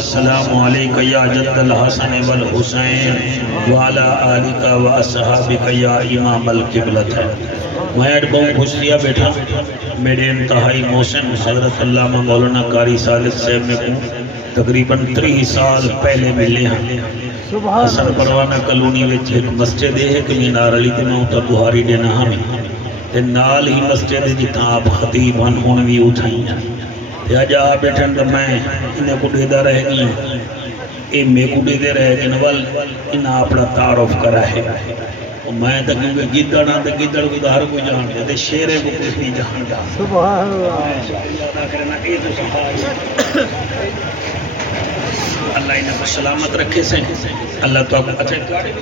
والسلام علیک یا جد الحسن والحسین وعلا آلک و اصحابک یا امام القبلۃ۔ میں اڈ بہت خوش لیا بیٹھا، میرے انتہائی محسن حضرت علامہ مولانا قاری صالح صاحب میں کو تقریباً 30 سال پہلے ملے ہیں۔ حسن پروانہ کلونی وچ ایک مسجد ہے کہ مینار علی تے میں اتر بہاری دینا ہمیں تے نال ہی مسجد جتھاں آپ خطیب ہن ہن وی اٹھائی ہیں تے اج آ بیٹھن تے میں انہیں کو دیدا رہ گئی اے میں کو دے رہ گئے ول انہاں اپنا تعارف کرا ہے۔ میں تو کیونکہ گدڑ ہاں تے گدڑ کو ہر کوئی جانتا تے شیرے کو کچھ نہیں جانتا۔ سبحان اللہ انہیں کو سلامت رکھے سے اللہ تو آپ اچھا گاڑی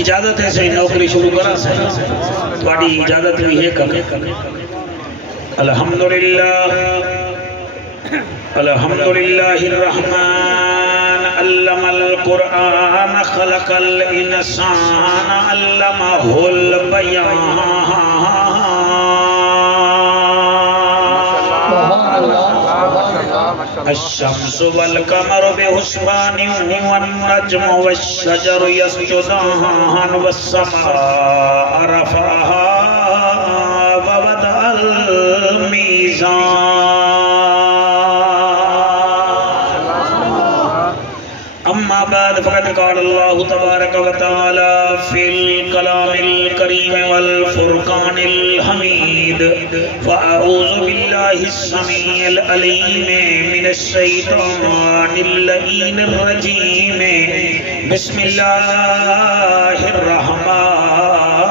اجازت ہے صحیح نوکری شروع کرا صحیح تھوڑی اجازت ہوئی ہے کم الحمدللہ الرحمن علم القرآن خلق الانسان علمہ البیان الشمس والقمر بحسبان والنجم والشجر يسجدان والسماء رفعها ووضع الميزان أما بعد فقد قال الله تبارك وتعالى في الكلام الكريم والفرقان الحميد فأعوذ بالله السميع العليم من الشيطان اللعين الرجيم بسم الله الرحمن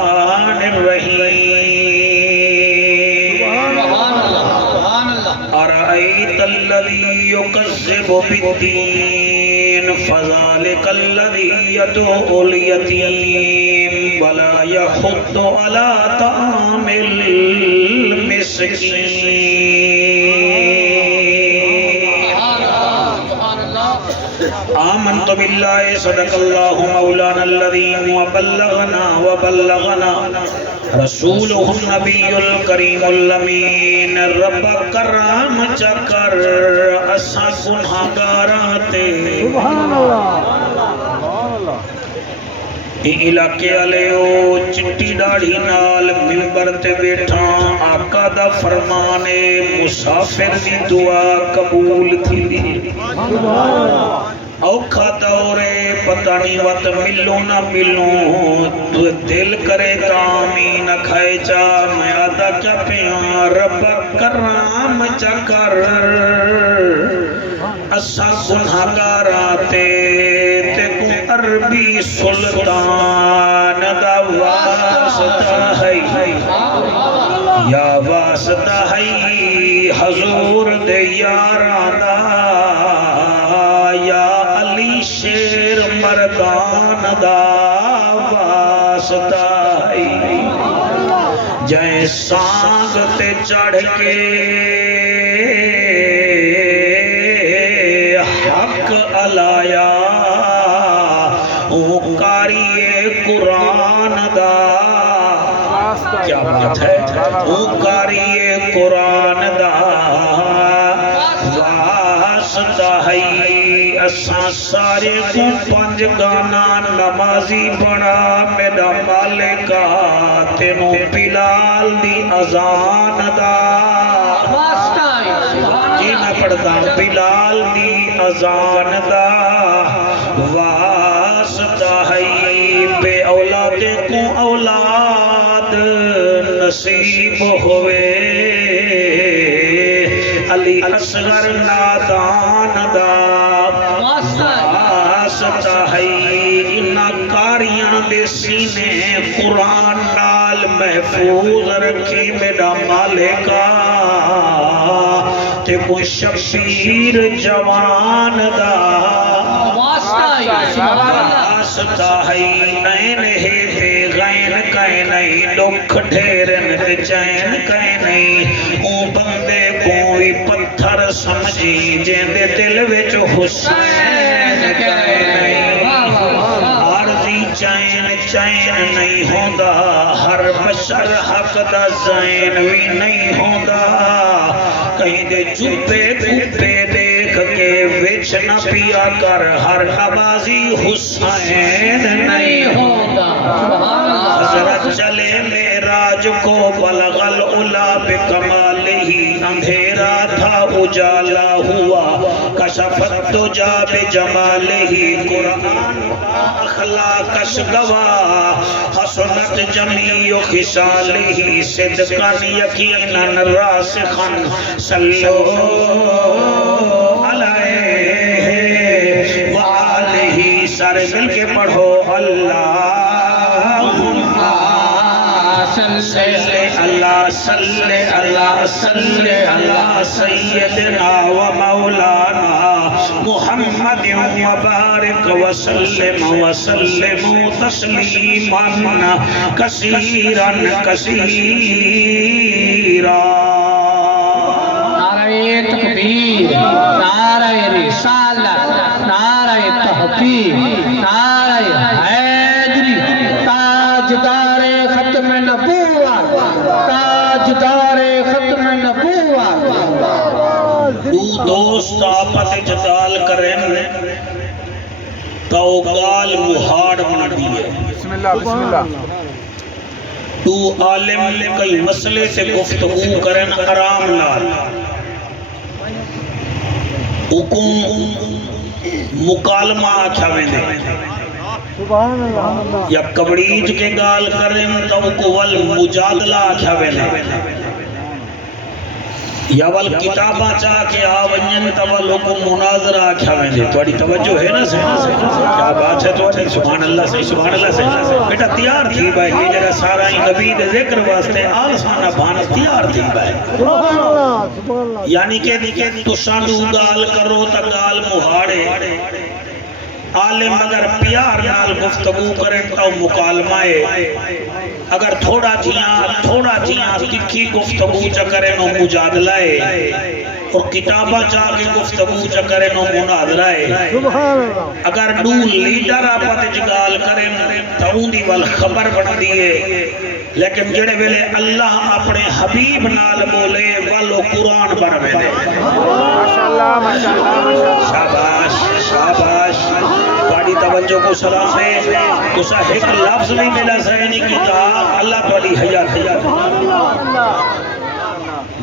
الرحيم أرأيت الذي يكذب بالدين فذلك الذي يدعو اليتيم ولا يحض على طعام المسكين آمنت بالله صدق الله مولانا الذين وبلغنا رسوله النبي الكريم الأمين رب کرم چکر اساں گناہگاراں تے علاقے والےو چٹی داڑھی نال منبر تے بیٹھا آقا دا فرمانے مسافر دی دعا قبول تھی اوکھا دورے پتہ نہیں وقت ملوں نہ ملوں تو دل کرے کامی نہ کھائے جا میں آدھا کیا پیاں رب کرام چکر اسا گناہگاراتے تے کو عربی سلطان دا واسطہ ہے یا واسطہ ہے حضور دے یاراں دا یا علی شیر مردان دا واسطہ ہے جائیں سانگ تے چڑھ کے حق علایا او قاری قرآن دا کیا بات ہے او قاری قرآن دا واسطہ ہے اساں سارے کو پنج گانا نمازی بڑا میرا مالکا تینوں بلال دی اذان دا جی میں پڑھتا بلال دی اذان دا واسطہ ہے بے اولاد کو اولاد نصیب ہوئے علی اصغر نادان دا واسطہ ہے انہاں کاریاں دے سینے قرآن نال محفوظ رکھی میرا مالکا تے کو شبیر جوان دا واسطہ ہے این ہے تے غین کہیں نہیں لکھ ڈھیرن تے چین کہیں نہیں او بندے کوئی پتھر سمجھی جین دے دل وچ حسین کہیں نہیں عارضی چین چین نہیں ہوندا ہر بشر حق دا زین بھی نہیں ہوندا کہیں دے جبے کبے دیکھ کے وچ نہ پیا کر ہر نوازی حسین نہیں ہوگا حضرت چلے معراج کو بلغ العلا بکمالہ اندھیرا تھا اجالا ہوا کشفت دجا بجمالہ قرآن اخلاقش گواہ حسنت جمیع خصالہ صدقا یقینا راسخا صلو علیہ وآلہ سارے مل کے پڑھو اللہم صلی اللہ سیدنا و مولانا محمد مبارک وسلم تسلیما کثیرا کثیرا نعرہ تکبیر، نعرہ رسالت، نعرہ تحقیق، نعرہ حیدری، تاجدار ختم نبوت، تاجدار ختم نبوت. دو دوست آپت جدال کریں تو گال مہاڑ بنا دیئے. بسم اللہ بسم اللہ. تو عالم کئی مسئلے سے گفتگو کریں آرام لال حکم مکالمہ آکھا ویندے یا کبڑیج کے گال کریں تو ول مجادلہ آکھا ویندے یا ول کتابہ چاہ کے آونین تو ول حکم مناظرہ آکھا ویندے. توڑی توجہ ہے نا سے کیا بات ہے تو سبحان اللہ سے سبحان اللہ سے بیٹا تیار تھی بھائی یہ جرہ سارا ہی نبی دے ذکر واسطے آلسانہ بھانا تیار تھی بھائی. یعنی کہ تو شانو گال کرو تا گال مہاڑے عالم اگر پیار نال گفتگو کریں تو مکالمائے اگر تھوڑا جیاں تکھی گفتگو چا کریں نو مجادلائے اور کتابہ چاہ کے گفتگو چا کریں نو مناظرائے اگر دو لیڈر آپا تجگال کریں تو اندی والخبر بنا دیئے لیکن جڑے ویلے اللہ اپنے حبیب نال بولے والو قرآن بنا دے. شاباش شاباش بڑی توجہ کو سلام ہے تو سا ایک لفظ نہیں ملا سہنی کی کہا اللہ بڑی حیات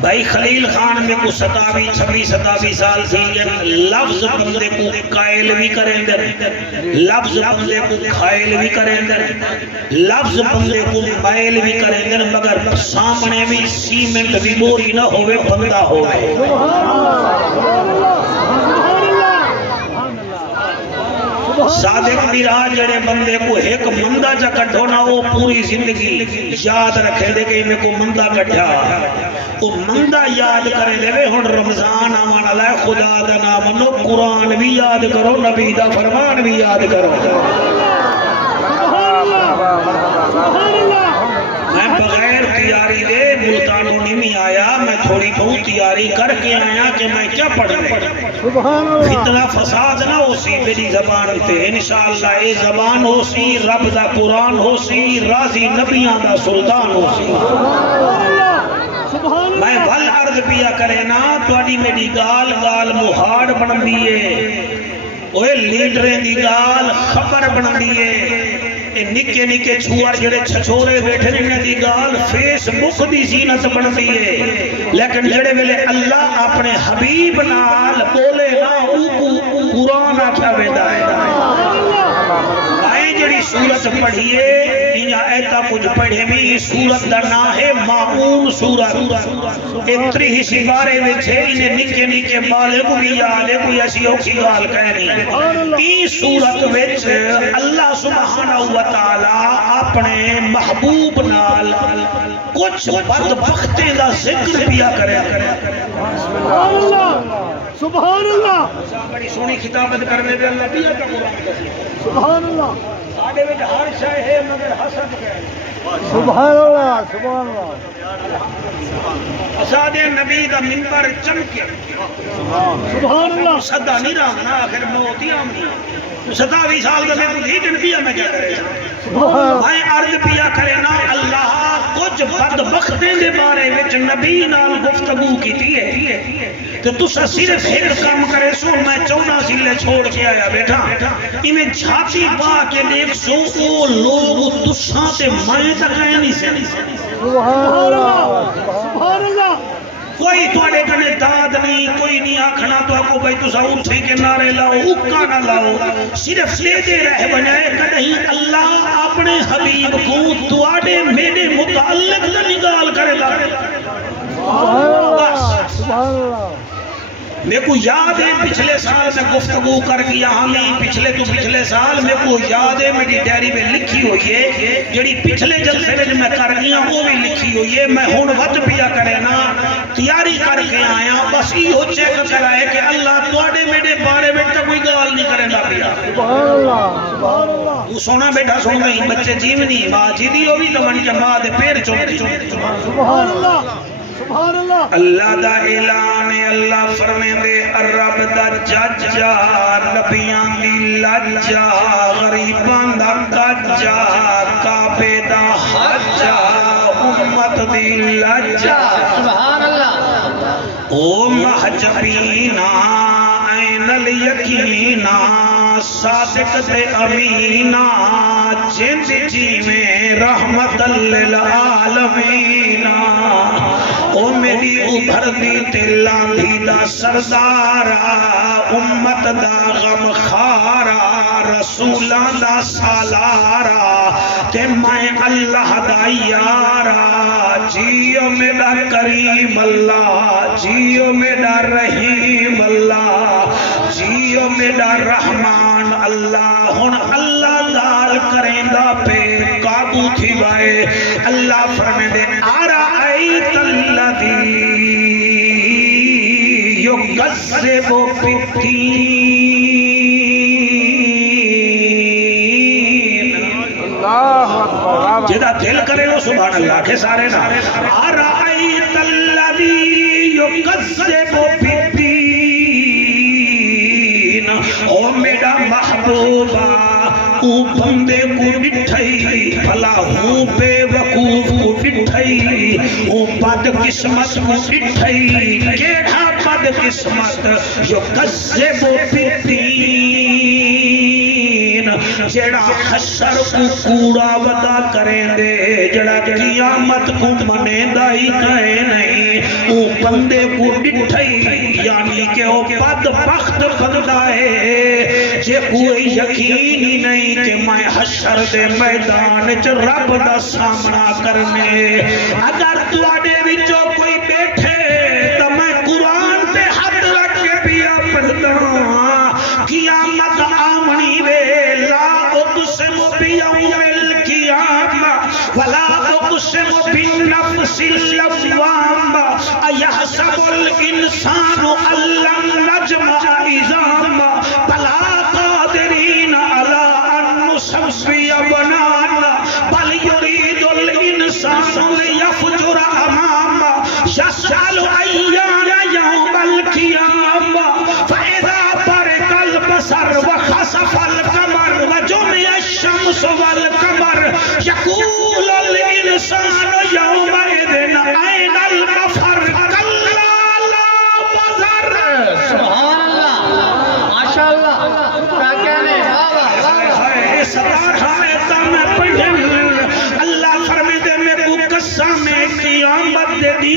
بھائی. خلیل خان میں کو 27 سال تھی لفظ بندے کو قائل بھی کریں در لفظ بندے کو خائل بھی کریں در لفظ بندے کو مائل بھی کریں در مگر سامنے بھی سیمنٹ بھی بوری نہ ہوئے بندہ ہوئے. صادق میراج جڑے بندے کو ایک مندہ جا کٹھو نہ وہ پوری زندگی یاد رکھے دے کہ میں کو مندہ کٹھا وہ مندہ یاد کرے دے وے ہن رمضان آمان اللہ خدا دا نامنو قرآن بھی یاد کرو نبی دا فرمان بھی یاد کرو. میں بغیر تیاری دے ملتانوں نہیں آیا میں تھوڑی بہت تیاری کر کے آیا کہ میں کیا پڑھنے فتنہ فساد نہ ہو سی میری زبان تے انشاءاللہ اے زبان ہو سی رب دا قرآن ہو سی راضی نبیان دا سلطان ہو سی. میں ول عرض پیا کرے نا توڑی میری گال مہاڑ بن دیئے اوے لیڈریں دی گال خبر بن دیئے نکے چھوار جڑے چھچورے بیٹھے نے دی گال فیس بک دی زینت بن دیئے لیکن جڑے ویلے اللہ اپنے حبیب نال بولے نا قرآن آکھا ویدا ہے. آئیں جڑی سورت پڑھیے انہاں ایتا کچھ پڑھے بھی سورت دا نا ہے معون سورت اتری ہی سبارے وچھے انہیں نکے بالے کو بھی یادے کوئی ایسی اوکھی گال کہنی. این سورت وچ اللہ سبحانہ وتعالی اپنے محبوب نال کچھ بدبختے دا ذکر بیا کرے. سبحان اللہ بڑی سونی خطابت کرنے دے اللہ بیا کا قرآن کسی سبحان اللہ ساڑھے میں ہر شاہ ہے مگر حسد ہے. سبحان اللہ سبحان اللہ اساد نبی دا منبر چمکے سبحان اللہ صدا نہیں رہا نا آخر موتی آمنی 27 سال دا میں کو ہی دن پیا میں کیا کرے میں عرض پیا کرے نا اللہ کچھ بدبختیں دے بارے وچ نبی نال گفتگو کیتی ہے کہ تسا صرف ایک کام کرے سو میں 14 ضلع چھوڑ کے آیا بیٹھا ایویں جھاتی پا کے دیکھ سو او لوگ تساں تے میں تک نہیں سے سبحان اللہ سبحان اللہ کوئی تواڈے کنے داد نہیں کوئی نہیں آکھنا تو کو بھائی تسا اٹھے کے نعرے لاؤ اکا نہ لاؤ صرف لے دے رہ بنائے کہیں اللہ اپنے حبیب کو تواڈے میرے متعلق نہیں گال کرے گا سبحان اللہ میرے کو یاد ہے پچھلے سال میں گفتگو کر گیا ہمیں پچھلے تو پچھلے سال میرے کو یاد ہے میری ڈائری میں لکھی ہوئی ہے جڑی پچھلے جلسے میں میں کر گیا وہ بھی لکھی ہوئی ہے میں ہون وقت پیا کرے نا تیاری کر کے آیا بس یہ چیک کرائے کہ اللہ تواڈے میرے بارے میں تو کوئی گال نہیں کرے گا پیا سبحان اللہ تو سونا بیٹا سن گئی بچے جیونی ماں جی دی ہوئی تو من کے ماں دے پیر چوم سبحان اللہ سبحان اللہ اللہ دا اعلان اللہ فرمے دے رب دا ججا نبیاں دی لجا غریباں دا گجا کعبے دا حجا امت دی لجا سبحان اللہ او محجبینا این الیقینا صادق تے امینا جند جی میں رحمت للعالمین او میری ابھر دی تلان دی دا سردارا امت دا غم خارا رسولان دا سالارا تے میں اللہ دا یارا جیو میرا کریم اللہ جیو میرا رحیم اللہ جیو میرا رحمان اللہ ہن اللہ گال کریں دا پہ قابو تھی بائے اللہ فرمے دے آرائیت الذی یکذب بالدین جدا دل کرے لو سبحان اللہ کے سارے نا آرائیت الذی یکذب بالدین او میرا محبوبہ او بندے کو ڈٹھائی بھلا ہوں بے وقوف کو ڈٹھائی او بد قسمت کو ڈٹھائی کیڑا بد قسمت جو کذب بالدین جڑا حشر کو کوڑا ودا کریں دے جڑا قیامت کو منے دائی کہے نہیں او بندے کو ڈٹھائی یعنی کہ او بد بخت بندہ ہے جے کوئی یقین ہی نہیں کہ میں حشر دے میدان چ رب دا سامنا کرنے اگر تواڈے وچوں کوئی بیٹھے تو میں قرآن پہ ہاتھ رکھ کے پیا پڑھتا قیامت آمنی وے لا اقسم بیوم القیامہ ولا اقسم بالنفس اللوامہ ایحسب الانسان ان لن نجمع عظامہ بلا قادرین علی ان نسوی بنانا بل یرید الانسان لیفجر امامہ یسأل ایان یوم القیامہ فاذا برق البصر وخسف القمر وجمع الشمس والقمر یقول الانسان یومئذ این المفر کلا لا وزر سبحان اللہ ماشاءاللہ کیا کہنے ستار ہائے تم پڑھن اللہ فرمے دے میں کو قسم قیامت دے دی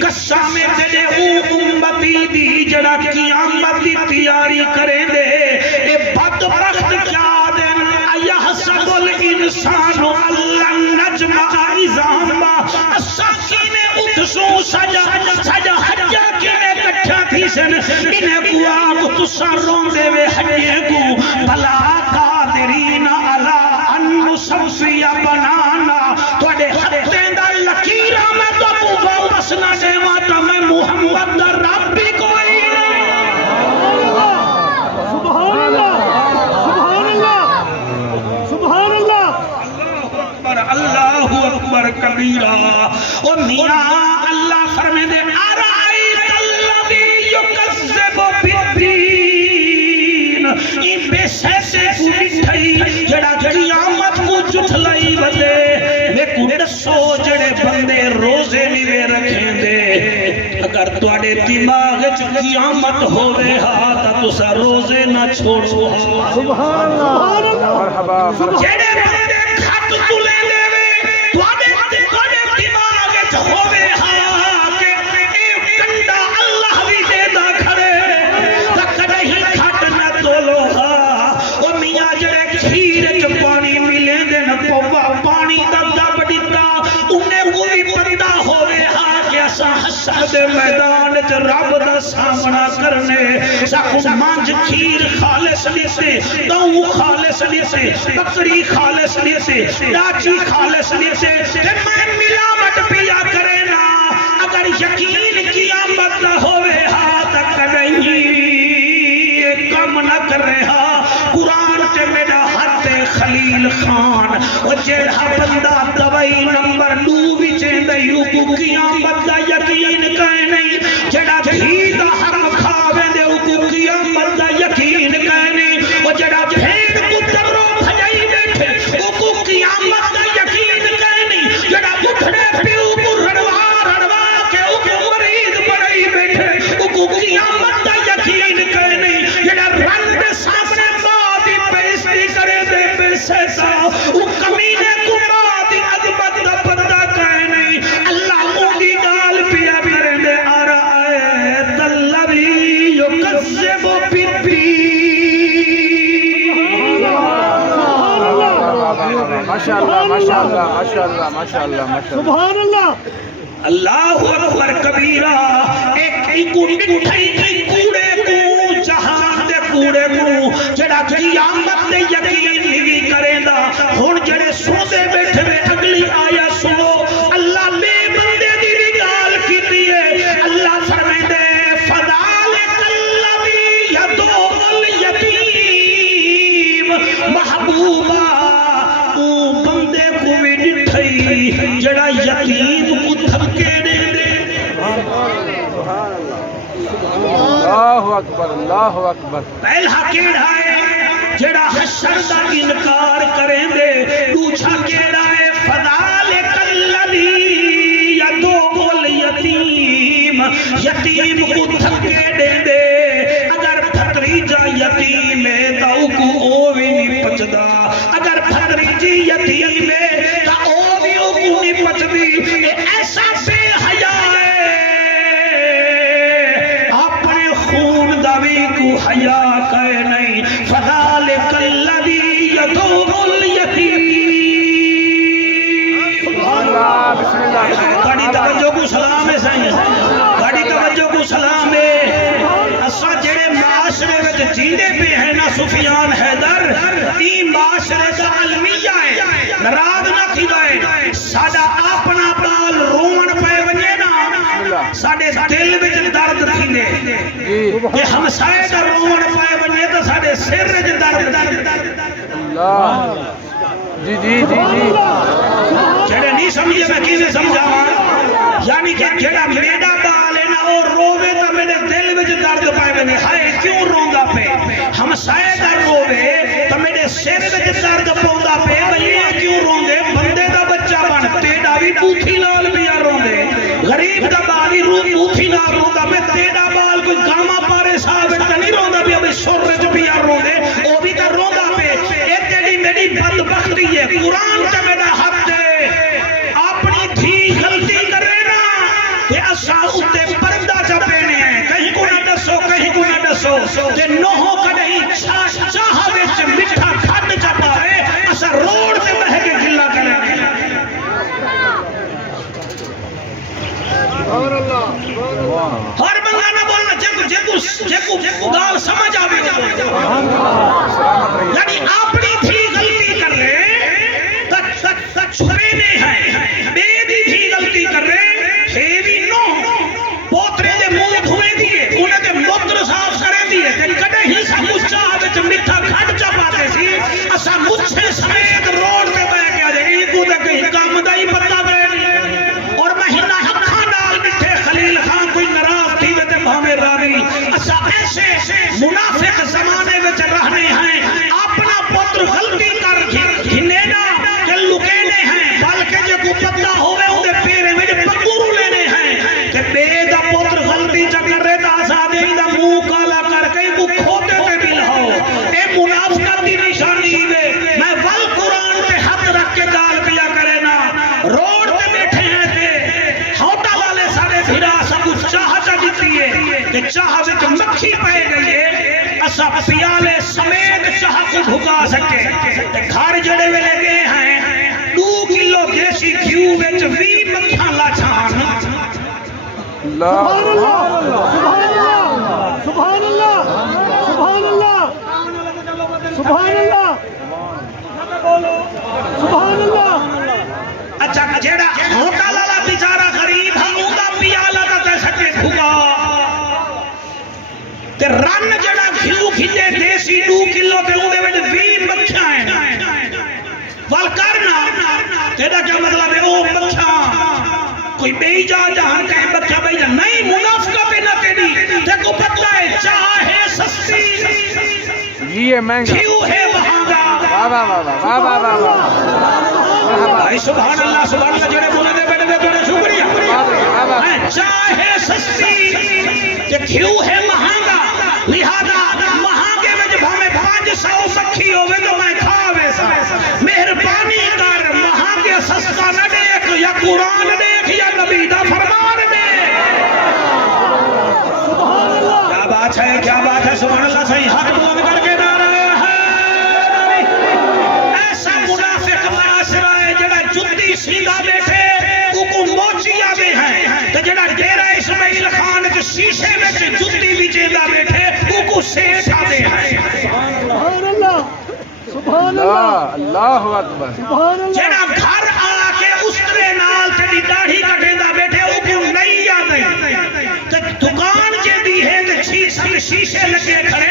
قسم دے او امتی دی جڑا قیامت دی تیاری کرے دے اے بدبخت کیا دن ایحسب الانسان اللہ نجمع عظامہ الساکین اتسو سجا سجا حجا کینے کٹھا تھی سن انہیں کو آگ تسا رون دے وے حجے کو بلا قادرین علی ان نسوی بنانا توڑے ہتھیں دا لکیرہ میں تو کو واپس نہ دے واتا میں محمد دا رب بھی کوئی سبحان اللہ سبحان اللہ سبحان اللہ اللہ اکبر کبیرہ او میاں اللہ فرمے دے آرائیت الذی یکذب بالدین این بے سے تواڈے دماغ چ قیامت ہوے ہا تا تسا روزے نہ چھوڑو ہا سبحان اللہ مرحبا جڑے بندے کھٹ تلے دے تواڈے دماغ چ ہوے ہا کہ اے کنڈا اللہ وی دے دا کھڑے تا کدے ہی کھٹ نہ تولو ہا او میاں جڑے کھیر چ پانی ملے دے نہ پوا پانی دا دب دتا انہیں وہ بھی پتہ ہوے ہا کہ اساں حشر دے میدان چ رب دا سامنا کرنے ساکو مانج کھیر خالص لیتے گاؤں خالص لیتے بکری خالص لیتے ڈاچی خالص لیتے کہ میں ملاوٹ پیا کرے نا اگر یقین قیامت نہ ہوئے ہا تک نہیں کم نہ کر رہا قرآن کے میرا حد خلیل خان وہ جڑا بندہ دوائی نمبر 2 وچ نہیں کو قیامت دا یقین کہے نہیں جڑا بھی دا حق کھاوے دے کو قیامت دا یقین کہے نہیں وہ جڑا بھیڑ پتر رو بھجائی بیٹھے کو قیامت دا یقین کہے نہیں جڑا بٹھڑے پیو کو رڑوا کے کو مرید بڑائی بیٹھے کو قیامت دا یقین کہے نہیں جڑا رن دے سامنے ماں دی بےزتی کرے دے بے سیسا وہ کمینے کو ماں دی عظمت دا پتہ کہے نہیں اللہ مودی گال پیا کرے دے آ رہا ہے تلوی یکذب بالدین ماشاءاللہ ماشاءاللہ ماشاءاللہ ماشاءاللہ ماشاءاللہ سبحان اللہ اللہ اکبر کبیرہ ایک کوڑے کو جہان دے کوڑے کو جڑا قیامت دے یقین نہیں کرے دا ہن جڑے سوندے بیٹھے وے اگلی آیا سنو اللہ بے بندے دی بھی گال کیتی ہے اللہ فرمائندے فذالک الذی یدعو الیتیم محبوبہ او بندے کو بھی ڈٹھئی جڑا یتیم کو دھکے دے دے اللہ اکبر اللہ اکبر پہلا کیڑا ہے جڑا حشر دا انکار کریں دے دوسرا کیڑا ہے فذالک الذی یدعو الیتیم یتیم کو دھکے دے دے اگر بھتریجا یتیم ہے تو کو او بھی نہیں پچدا اگر بھتریجی یتیم ہے تو او بھی او کو نہیں پچدی ایسا بے حیا ہے اپنے خون داوی کو حیا کہے نہیں فذالک الذی یدعو الیتیم بسم اللہ گاڑی توجہ کو سلام ہے سائیں گاڑی توجہ کو سلام ہے اساں جڑے معاشرے وچ جیندے پہ ہیں نا سفیان حیدر ای معاشرے دا المیہ ہے ناراض نہ تھیدا ہے ساڈا اپنا بال رومن پے ونجے نا ساڈے دل وچ درد تھیندے کہ ہمسائے دا رومن پے ونجے تے ساڈے سر وچ درد اللہ جی جی جی جی جڑے نہیں سمجھے میں کیسے سمجھاواں یعنی کہ جڑا میرا بال ہے نا وہ رووے تو میرے دل وچ درد پائے وے ہائے کیوں روندا پے ہمسائے دا رووے تو میرے سر وچ درد پوندا پے بھئی کیوں روندے بندے دا بچہ بن تیڑا بھی بوتھی لال پیا روندے غریب دا بال ہی بوتھی لال روندا پے تیڑا بال کوئی گاما پارے صاحب تے نہیں روندا پیا بھئی سر وچ پیا روندے او بھی تے روندا پے اے تیری میری بدبختی ہے قرآن تے میرا حق ہے اپنی دھی غلطی کرے نا تے اساں اُتے پردہ چا پینے ہیں کہیں کو نہ دسو تے نوہو کدیں چاہ وچ مٹھا کھٹ چا پاوے اساں روڑ تے بہ کے گلا کرے سبحان اللہ ہر بندہ نہ بولنا جے کو گال سمجھ آوے یعنی اپنی دھی غلطی کر رہے تک چھپے نہیں ہیں بے دھی غلطی کر رہے ہے بھی نو پوترے دے منہ دھوئے دیے انہیں دے موتر صاف کرے دیے تے کدے ہی سا مچھا وچ میٹھا کھٹ چا پاتے سی اسا مچھے سمیت روڈ تے بہ کے آ جائے کو تے کہیں کام دا ہی پتہ پے اور مہینہ اکھاں نال میٹھے خلیل خان کوئی ناراض تھی تے بھاوے راضی اسا ایسے منافق زمانے وچ رہنے ہیں اپنا پتر غلطی کر گھنے نا کہ لکینے ہیں بلکہ جو کو پتہ ہوئے اندے پیرے میں پکورو لینے ہیں کہ بے دا پتر غلطی چا تے چاہ وچ مکھی پے گئی ہے اسا پیالے سمیت چاہ کو بھگا سکے تے گھر جڑے ویلے گئے ہیں 2 کلو دیسی گھیو وچ 20 مکھیاں لا چھان اللہ سبحان اللہ سبحان اللہ سبحان اللہ سبحان اللہ اچھا جیڑا ہوٹل والا بیچارہ غریب ہے اوندا پیالہ تے سکے بھگا تے رن جڑا گھیو کھلے دیسی 2 کلو تے اودے وچ 20 مکھیاں ہیں ول کرنا تیرا کیا مطلب ہے او مکھیاں کوئی بے جا جہاں کہیں مکھیاں بے جا نہیں منافقت نہ تیری دیکھو پتہ ہے چاہے سستی یہ مہنگا گھیو ہے مہنگا واہ واہ واہ واہ واہ واہ واہ بھائی سبحان اللہ جڑے بولے دے بیٹھے تھوڑے شکریہ چاہے سستی کہ گھیو ہے مہنگا لہذا مہنگے میں جب ہمیں 500 مکھی ہوئے تو میں کھاوے سا مہربانی کر مہنگے سستا نہ دیکھ یا قرآن دیکھ یا نبی دا فرمان دیکھ کیا بات ہے سبحان اللہ صحیح حق بلند کر کے نعرہ ہے ایسا منافق معاشرہ ہے جڑا جتی سیدھا بیٹھے کو موچی آگے ہیں تو جڑا ڈیرہ اسماعیل خان کے شیشے میں سے جتی بھی جیدہ بیٹھے کو سیٹھ آگے ہیں سبحان اللہ سبحان اللہ اللہ اکبر سبحان اللہ جڑا گھر آکے استرے نال تیری داڑھی کٹے دا بیٹھے کو نہیں آگے تو دکان جے دی ہے تو شیشے لگے کھڑے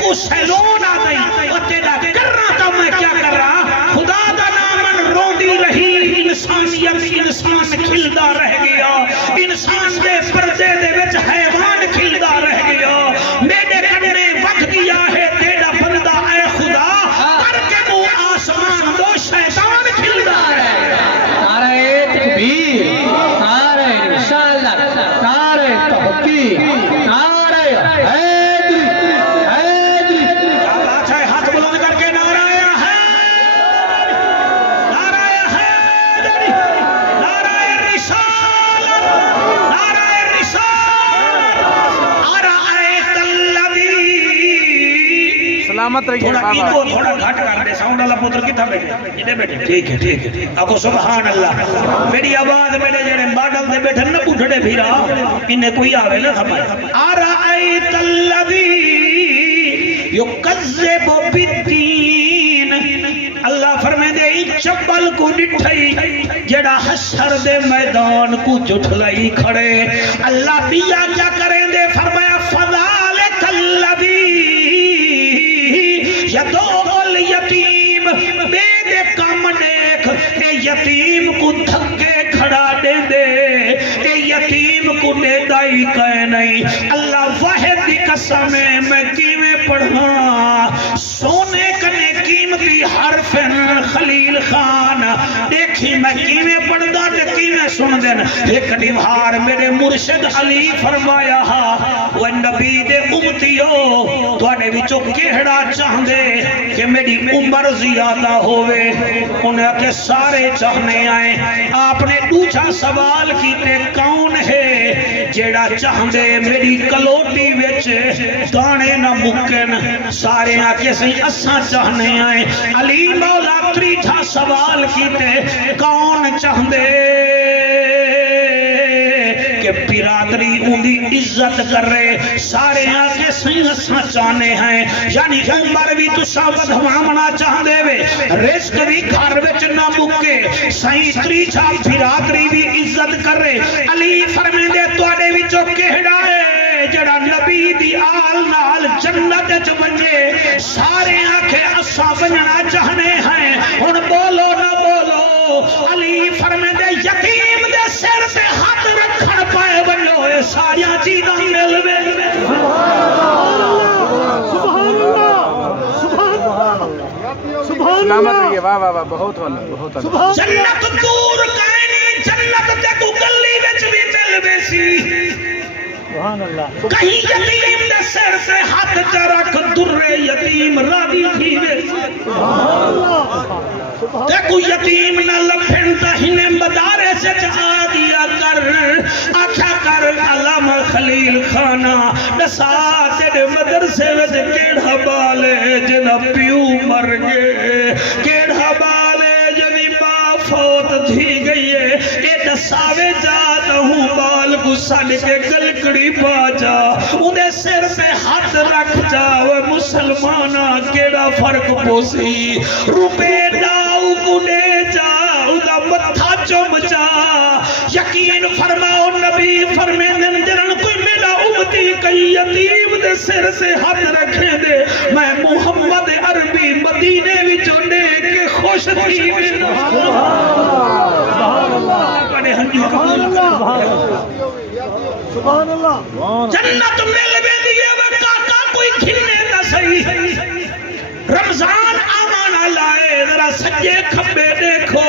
کو سیلون آگئی اور تیرا کر رہا تھا میں کیا کر رہا خدا دا نامن روندی رہی انسانیت انسان کھلدا رہ گیا انسان دے پردے دے وچ حیوان کھلدا رہ گیا میرے کنے وقت گیا ہے تیرا بندہ اے خدا کر کے مو آسمان دو شیطان کھلدا رہ گیا نعرہ تکبیر نعرہ رسالت نعرہ تحقیق نعرہ حیدری حیدری کیا بات ہے ہاتھ بلند کر کے نعرہ سلامت رہیے تھوڑا بابا ایگو تھوڑا گھٹ کر دے ساؤنڈ والا پتر کتھا بیٹھے جنے بیٹھے ٹھیک ہے آکو سبحان اللہ میری آواز میرے جڑے ماڈل دے بیٹھے نہ پوچھڑے بھیرا انہیں کوئی آوے نہ سمجھ آرائیت الذی یکذب بالدین اللہ فرمائے دے چپل کو ڈٹھائی جڑا حشر دے میدان کو جھٹلائی کھڑے اللہ دیا کیا کریں دے فرمایا فذالک الذی یدعو الیتیم بے دے کام نیک اے یتیم کو دھکے کھڑا دے دے اے یتیم کو دے دائی کہے نہیں اللہ واحد دی قسم میں کیویں پڑھا سونے کنے قیمتی حرف خلیل خان دیکھی میں کیویں پڑھدا تے کیویں سن دین ایک دیوار میرے مرشد علی فرمایا وہ نبی دے امتیو تواڈے وچوں کیڑا چاہندے کہ میری عمر زیادہ ہوئے انہیں کہ سارے چاہنے آئے آپ نے دوسرا سوال کیتے کون ہے جیڑا چاہندے میری کلوٹی وچ دانے نہ مکن سارے آکے سی اساں چاہنے آئے علی مولا تریٹھا سوال کیتے کون چاہندے کہ برادری اندھی عزت کر رہے سارے آگے صحیح اساں چاہنے ہیں یعنی عمر بھی تو سابت ہمامنا چاہ دے وے رزق بھی گھر وچ نہ مکے صحیح تریچھا برادری بھی عزت کر رہے علی فرمے دے توڑے بھی جو کہڑا ہے جڑا نبی دی آل نال جنت چ ونجے سارے آنکھیں اساں بننا چاہنے ہیں ان بولو نہ بولو علی فرمے دے یتیم دے سر پہ ہاتھ رکھن پائے بنو اے ساریاں چیزاں مل میں سبحان اللہ سبحان سلامت اللہ رہیے واہ واہ واہ بہت والا بہت والا سبحان جنت دور کائنی جنت تے کو گلی وچ بھی مل ویسی اللہ کہیں یتیم دے سر سے ہاتھ چرکھ در یتیم راضی تھی ویسی دیکھو یتیم نہ لپھن تہنے مدارے سے چاہ دیا کر آکھا کر علامہ خلیل خانہ دسا تیرے مدرسے وچ کیڑا بال ہے جنا پیو مر گئے کیڑا بال ہے جنی ماں فوت تھی گئی ہے اے دساوے جاتا ہوں بال کو سڑ کے گلکڑی پا جا انہیں سر پہ ہاتھ رکھ جا وہ مسلمانہ کیڑا فرق پوسی روپے ڈاؤ کو لے جا ادا متھا چوم جا یقین فرماؤ نبی فرمیندن جنن کوئی میرا امتی کئی یتیم دے سر سے ہاتھ رکھے دے میں محمد عربی مدینے وچوں دے کے خوش تھی پڑے ہنجی قبول سبحان اللہ جنت مل بے دیئے وقاقہ کوئی کھلنے نہ صحیح رمضان آمانہ لائے ذرا سجے کھبے دیکھو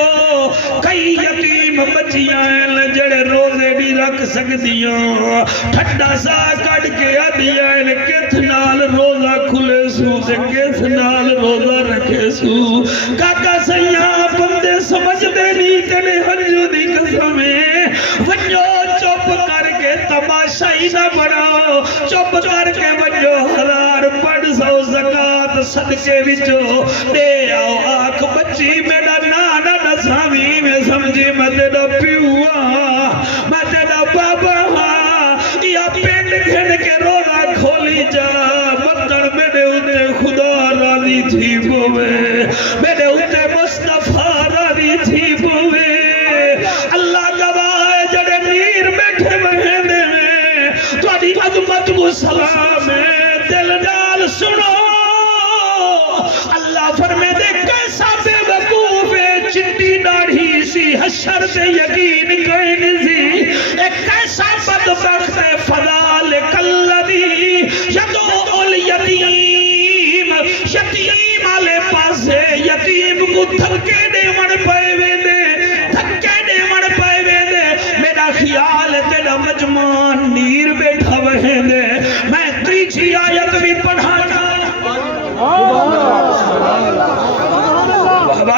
کئی یتیم بچیاں ہیں جڑے روزے بھی رکھ سکدیاں ٹھڈا سا کٹ کے آدیاں ہیں کت نال روزہ کھلے سو تے کت نال روزہ رکھے سو کاکا سیاں بندے سمجھ دے نہیں تیرے ہنجو دی قسمیں ونجو چپ کر کے تماشا ہی نہ بڑھاؤ چپ کر کے ونجو 1000 زکاة صدقے وچو دے آؤ آنکھ بچی میرا نانا نسامی میں سمجھی میں تیرا پیوا میں تیرا بابا یا پینڈ گھن کے روزہ کھولی جا مطر میرے اتے خدا راضی تھی بوے میرے اتے مصطفیٰ راضی تھی بوے اللہ گواہ جڑے میر بیٹھے مہینے میں تو آدھی عظمت کو سلام ہے دل ڈال سنو اللہ فرمے دے کیسا بے وقوف ہے چٹی داڑھی سی حشر سے یقین کوئی نہیں ایک کیسا بدبخت ہے فضال کلذی یدعو الیتیم یتیم آلے پاس ہے یتیم کو دھکے دے من پائے وے دے دھکے دے من پائے وے دے میرا خیال ہے تیرا مجمان نیر بیٹھا وہے دے میں تریچی آیت بھی پڑھانا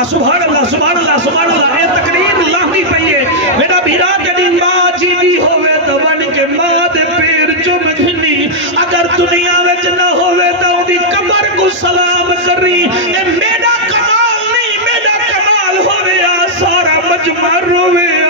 سبحان اللہ سبحان اللہ سبحان اللہ اے تقریر اللہ نہیں پہیے میرا بھیرا جنی ماں جیوی ہوئے تو بن کے ماں دے پیر چم گھنی اگر دنیا وچ نہ ہوئے تو دی قبر کو سلام کری اے میرا کمال نہیں میرا کمال ہوئے آ سارا مجمع روئے آ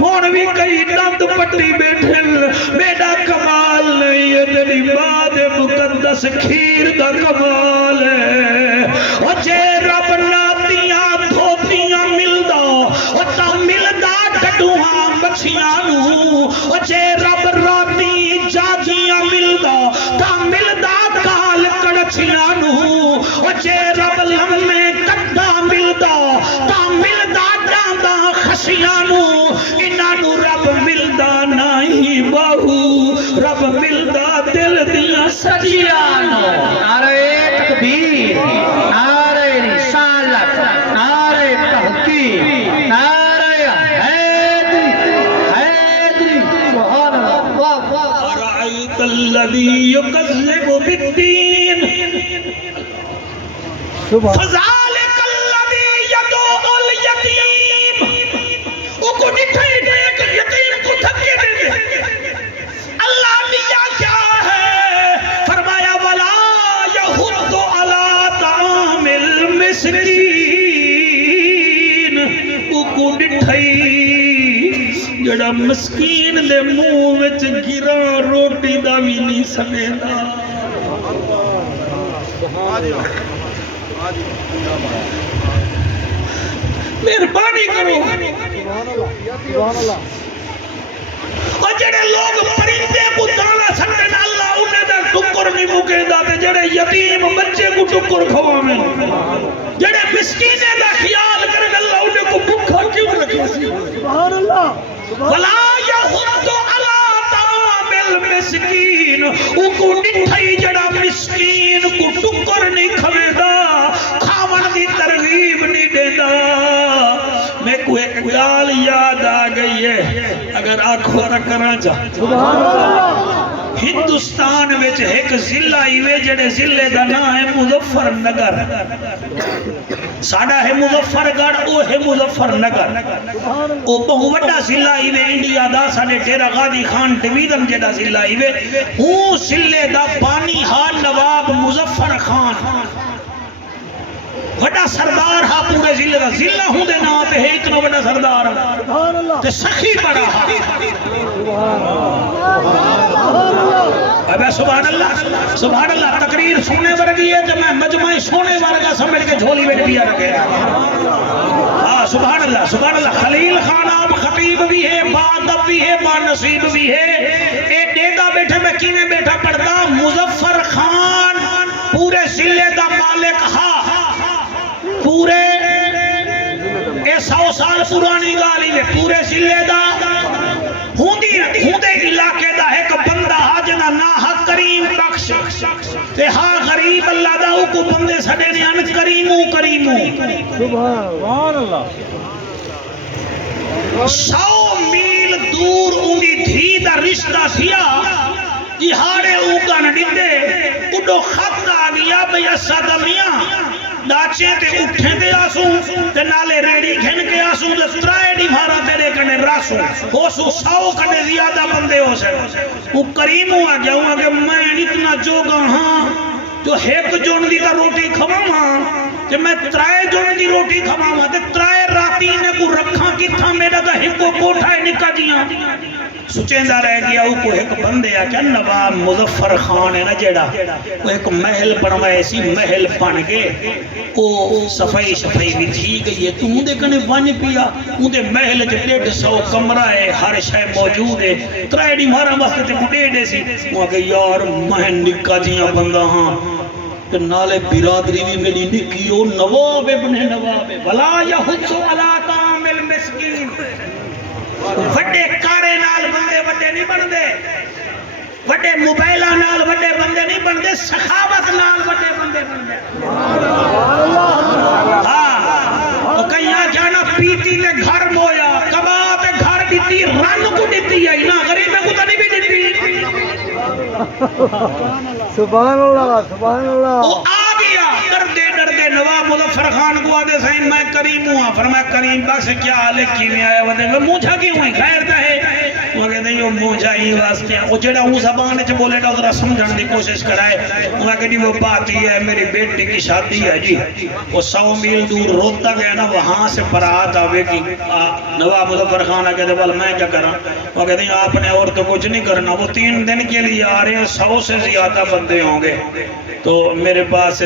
ہون بھی کئی دند پٹی بیٹھل میرا کمال نہیں ہے تیری ماں دے مقدس کھیر دا کمال ہے اور جے رب ناتیاں دھوتیاں ملدا اور تا ملدا ڈڈوہاں مچھیانوں اور جے رب راتی جاگیاں ملدا تا ملدا کال کڑچیانوں اور جے رب لمے کڈا ملدا تا ملدا ڈاندا خشیانوں انہاں رب ملدا نہیں بہو رب ملدا دل دیاں سجیانوں نعرہ تکبیر نعرہ رسالت نعرہ تحقیق نعرہ حیدری سبحان اللہ ارائیت الذی یکذب بالدین فذالک الذی یدعو الیتیم او کو نٹھائی دے ایک یتیم کو دھکے دے دے اللہ دیا کیا ہے فرمایا ولا یحض علی طعام المسکین او کو نٹھائی جڑا مسکین دے منہ وچ گرا روٹی دا بھی نہیں سمجھدا مہربانی کرو اور جڑے لوگ پرندے کو دانا سکتے اللہ انہیں دا ٹکر نہیں مکے دا تے جڑے یتیم بچے کو ٹکر کھواویں جڑے مسکینے دا خیال کریں اللہ انہیں کو بھوکا کیوں رکھے سی سبحان اللہ ولا یحض علی طعام المسکین او کو نٹھائی جڑا مسکین کو ٹکر نہیں کھوے دا کھاون دی ترغیب نہیں دینا میں کو ایک گال یاد آ گئی ہے اگر آنکھوں نہ کرنا چاہ سبحان اللہ ہندوستان وچ ایک ضلع ایوے جڑے ضلع دا نام ہے مظفر نگر ساڈا ہے مظفر گڑھ او ہے مظفر نگر او بہت بڑا ضلع ایوے انڈیا دا ساڈے ڈیرہ غازی خان ڈویژن جڑا ضلع ایوے او ضلع دا بانی ہا نواب مظفر خان بڑا سردار ہا پورے ضلع دا ضلع ہوں دے نا تے ہے اتنا بڑا سردار تے سخی بڑا ہا ابے سبحان اللہ تقریر سونے ورگی ہے کہ میں مجمع سونے ورگا سمجھ کے جھولی میں دیا رکھے ہاں سبحان اللہ خلیل خان آپ خطیب بھی ہے با ادب بھی ہے با نصیب بھی ہے ایک دیدہ بیٹھے میں کینے بیٹھا پڑھتا مظفر خان پورے ضلع دا مالک ہا پورے 100 سال پرانی گالی میں پورے ضلع دا ہوندے علاقے دا ایک بندہ ہا جنا نا ہا کریم بخش تے ہا غریب اللہ دا کو بندے سڑے نے ان کریمو سبحان اللہ 100 میل دور انہی دھی دا رشتہ تھیا جہاڑے اوگن ڈندے اڈو خط آ گیا بھئی اسد میاں ڈاچے تے اٹھیں دے آسوں تے نالے ریڈی گھن کے آسوں تے ترائے ڈی بھارا تیرے کنے راسوں ہو سو 100 کنے زیادہ بندے ہو سے وہ کریموں آ گیا ہوں کہ میں اتنا جوگا ہاں جو ایک جون دی تا روٹی کھواں کہ میں ترائے جون دی روٹی کھواں تے ترائے راتی نے کو رکھاں کی تھا میرا دا ہکو کوٹھا ہے نکا جیاں سچیندہ رہ گیا وہ کو ایک بندے آ کیا نواب مظفر خان ہے نا جیڑا وہ ایک محل بنوائے ایسی محل بن گئے وہ صفائی بھی تھی گئی ہے تو ہوں دے کنے ون پیا ہوں دے محل جو 150 کمرہ ہے ہر شے موجود ہے ترائے مارا واسطے تے کو ڈے سی وہ کہ یار میں نکا جیاں بندہ ہاں کہ نالے برادری بھی میری نکیو نواب ابن نواب ولا یحجو علی طعام المسکین وڈے کارے نال بندے وڈے نہیں بندے وڈے موبائلہ نال وڈے بندے نہیں بندے سخاوت نال وڈے بندے بندے ہاں تو کہیں آجا نا پیتی تے گھر مویا کباب گھر دیتی رن کو دیتی ہے نا غریب کو تو نہیں بھی دیتی سبحان اللہ وہ آ گیا ڈردے نواب مظفر خان کو آدھے سائن میں کریم ہوں فرمایا کریم بس کیا حالے کی میں آیا ودے میں موجھا کی ہوئی خیر دا ہے وہ کہتے ہیں یہ موجھا ہی واسطے وہ جڑا ہوں زبان چ بولے ڈا ذرا سمجھنے دی کوشش کرائے وہ کہتے ہیں وہ بات یہ ہے میری بیٹی کی شادی ہے جی وہ 100 میل دور روتا گیا نا وہاں سے برات آوے کی نواب مظفر خان کہتے ہیں بل میں کیا کرا وہ کہتے ہیں آپ نے اور تو کچھ نہیں کرنا وہ 3 دن کے لیے آ رہے ہیں 100 سے زیادہ بندے ہوں گے تو میرے پاس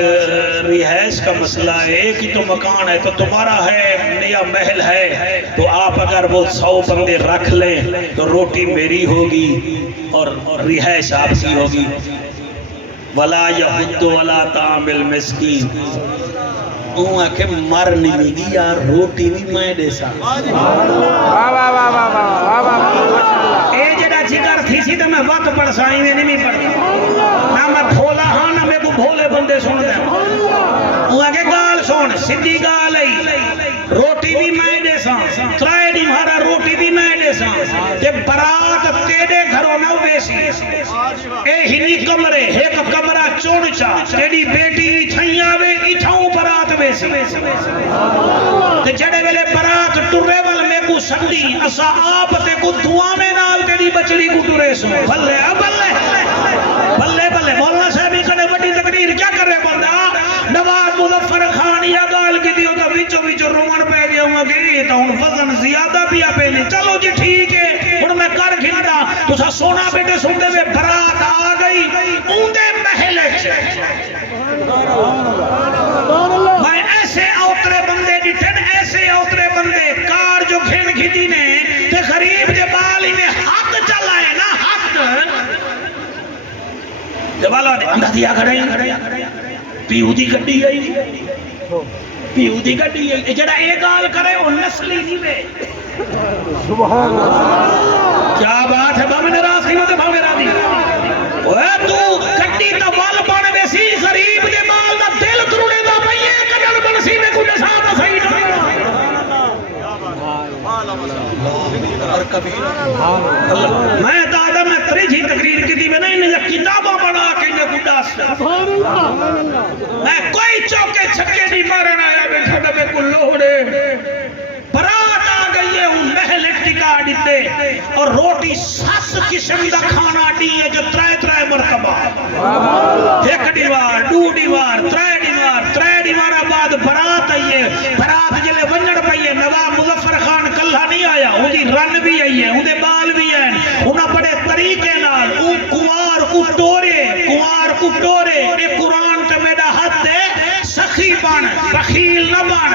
رہائش کا مسئلہ ہے ایک ہی تو مکان ہے تو تمہارا ہے نیا محل ہے تو آپ اگر وہ 100 بندے رکھ لیں تو روٹی میری ہوگی اور رہائش آپ کی ہوگی ولا یحد ولا طعام المسکین وہ آکے مر نہیں گی یار روٹی بھی میں دے سا اے جڑا جگر تھی سی تو میں وقت پڑھ سائیں نہیں پڑھتا نہ میں بھولا ہاں نہ میں کو بھولے بندے سن دیں وہ آگے گال سن سدھی گال ہے روٹی بھی میں دے سا ترائے دی مہارا روٹی بھی میں دے سا کہ برات تیرے گھروں نہ ویسی اے ہنی کمرے ایک کمرہ چونچا تیری بیٹی چھائیاں وے اٹھاؤں برات ویسی تے جڑے ویلے برات ٹرے وال میں کو سندی اسا آپ تے کو دعا میں نال تیری بچڑی کو ٹرے سو بھلے بھلے بھلے مولانا صاحب ہی کنے بڑی تقریر کیا کر رہے بندہ نواب مظفر خان یا گال کی دیو تا ویچو رومن پہ گیا ہوں گی تا ان وزن زیادہ بھی آپے نہیں چلو جی ٹھیک ہے ان میں کر گھنٹا تو سا سونا بیٹے سنتے میں برات آ گئی اوندے محلے چھے میں ایسے اوترے بندے جتن ایسے اوترے بندے کار جو گھن گھتی نے تے غریب جے بالی میں حق چلائے نا حق جب والا اندھا دیا کھڑے پیو دی گھڑی گئی پیو دی گھڑی گئی جڑا ایک گال کرے وہ نسلی نہیں میں سبحان اللہ کیا بات ہے بامن راس نہیں ہوتے بھاوے راضی اوہ تو گھڑی تا وال بانے ویسی غریب دے مال دا دل تروڑے دا بھئیے کدر بنسی میں کچھ ساتھ صحیح میں دادا میں تھوڑی جی تقریر کی تھی میں نے انہیں کتابوں بنا کے انہیں گڈاس میں کوئی چوکے چھکے نہیں مارنا ہے بیٹھا نبے کو لوڑے برات آ گئی ہے ان محل ٹکا دیتے اور روٹی 7 قسم کا کھانا دیئے جو 3 مرتبہ ایک دیوار 2 دیوار 3 دیوار بعد برات آئیے برات جلے ونجڑ پئیے نواب مظفر خان کلہ نہیں آیا وہ دی رن بھی آئیے وہ دے بال بھی ہیں انہاں بڑے طریقے نال کوار کو ٹورے اے قرآن تے میرا حد دے سخی بن بخیل نہ بن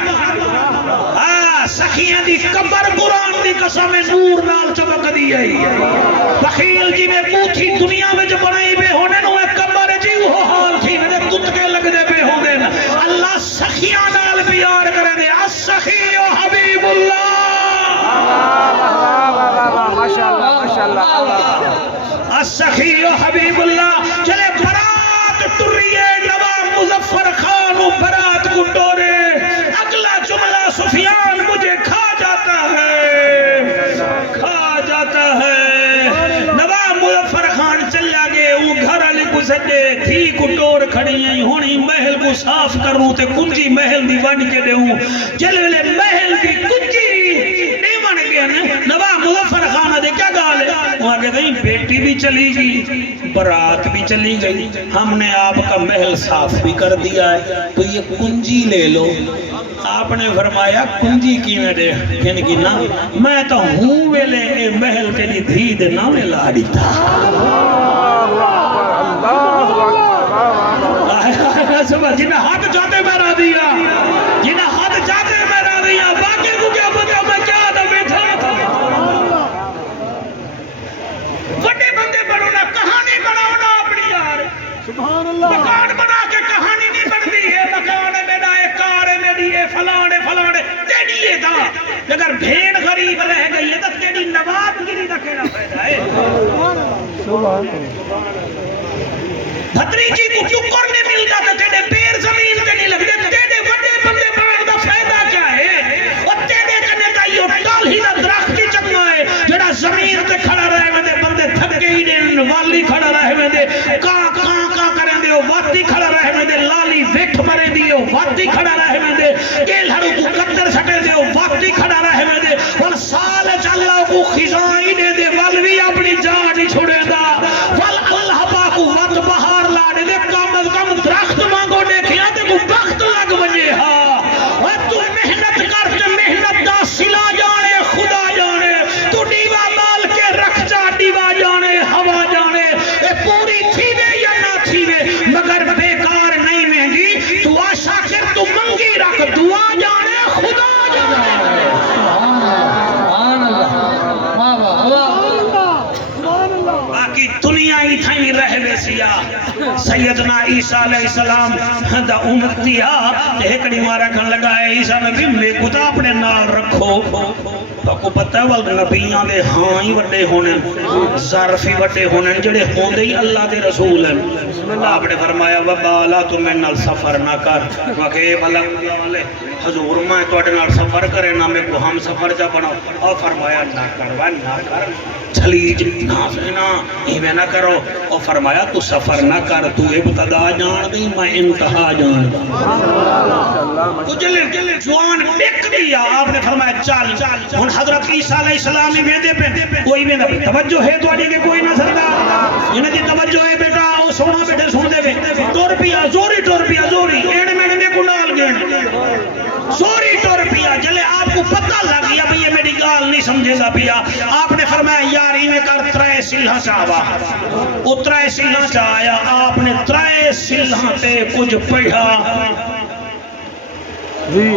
سخیاں دی قبر قرآن دی قسم نور نال چمک دی آئی بخیل جی میں پوچھی دنیا میں جو بنائی بے ہونے نو ایک قبر جی وہ حال تھی میرے کتکے لگ دے بے ہونے اللہ سخیاں نال پیار کرے دے السخی و حبیب اللہ ماشاءاللہ السخی و حبیب اللہ چلے برات ٹریے نواب مظفر خان و برات کو ٹورے اگلا جملہ سفیان مجھے کھا جاتا ہے نواب مظفر خان چلا گئے وہ گھر علی کو سجے تھی کو ٹور کھڑی ہیں ہونی محل کو صاف کروں تے کنجی محل دی بن کے دے ہوں جلوے محل دی کنجی نہیں بن گیا نواب مظفر خان دے کیا گال ہے وہاں کہتے ہیں بیٹی بھی چلی گئی برات بھی چلی گئی ہم نے آپ کا محل صاف بھی کر دیا ہے تو یہ کنجی لے لو آپ نے فرمایا کنجی کی میں دے کہنے کی نا میں تو ہوں ویلے اے محل کے لیے دھی دے نا میں لاری تھا جنہیں ہاتھ جاتے میں را دیا جنہیں ہاتھ جاتے میں را دیا باقی کو کیا پتا میں کیا تھا بیٹھا تھا بڑے بندے بڑھونا کہانی بڑھونا اپنی یار مکان بنا کے کہانی نہیں بڑھتی ہے مکان ہے میرا ایک کار ہے میری ہے فلانے تیری ہے دا اگر بھیڑ غریب رہ گئی ہے تو تیری نواب گیری دا کہنا پیدا ہے بھتریجی کو چکر نہیں ملتا تو تیرے پیر زمین تے نہیں لگ دے تیرے بڑے بندے بڑھنے دا فائدہ کیا ہے اور تیرے کنے کا یہ ڈال ہی دا درخت کی چکنا ہے جڑا زمین تے کھڑا رہے میں دے بندے تھکے ہی دے والی کھڑا رہے میں دے کاں کریں دے واتی کھڑا رہے میں دے لالی ویٹھ مرے دیو واتی کھڑا رہے میں دے کیل ہرو کو قدر سٹے دیو واتی کھڑا رہے میں دے ول سال چلا کو خزائی دے دے ول بھی اپنی جان ہی چھوڑے دا ول اللہ پاک وقت بہار لاڑے دے کم از کم درخت مانگو دیکھیا تے کو وقت لگ وجے ہاں اور تو محنت کر تے محنت دا سلا جانے خدا جانے تو دیوا مال کے رکھ جا دیوا جانے ہوا جانے اے پوری تھی وے یا نہ تھی وے مگر بیکار نہیں مہنگی تو آشا کر تو منگی رکھ دعا جانے خدا جانے باقی دنیا ہی تھیں رہ ویسیا سیدنا عیسیٰ علیہ السلام دا امتیا ایکڑی مارا کھن لگا ہے عیسیٰ نبی میں کتا اپنے نال رکھو تو کو پتہ ہے والد نبیان دے ہاں ہی وڈے ہونے ظرفی وڈے ہونے جڑے ہوندے ہی اللہ دے رسول ہیں آپ نے فرمایا وبالا تمہیں نال سفر نہ کر وکھے بھلا حضور میں تو اٹھے نال سفر کرے نہ میں کو ہم سفر جا بناؤ اور فرمایا نہ کر چھلیج نہ ایویں نہ کرو اور فرمایا تو سفر نہ کر تو ابتدا جان دی میں انتہا جان تو جلے جوان ٹک دیا آپ نے فرمایا چل ہن حضرت عیسیٰ علیہ السلام ہی ویندے پہ کوئی ویندہ توجہ ہے تو اڑی کے کوئی نہ سردا انہاں دی توجہ ہے بیٹا او سونا بیٹے سن دے وے ٹور پیا زوری ایڑ میڑ میں کو نال گئے زوری ٹور پیا جلے آپ کو پتہ لگ گیا بھئی یہ میری گال نہیں سمجھے گا پیا آپ نے فرمایا یاری میں کر 3 سلہاں چاہوا وہ 3 سلہاں چاہیا آپ نے 3 سلہاں تے کچھ پڑھا جی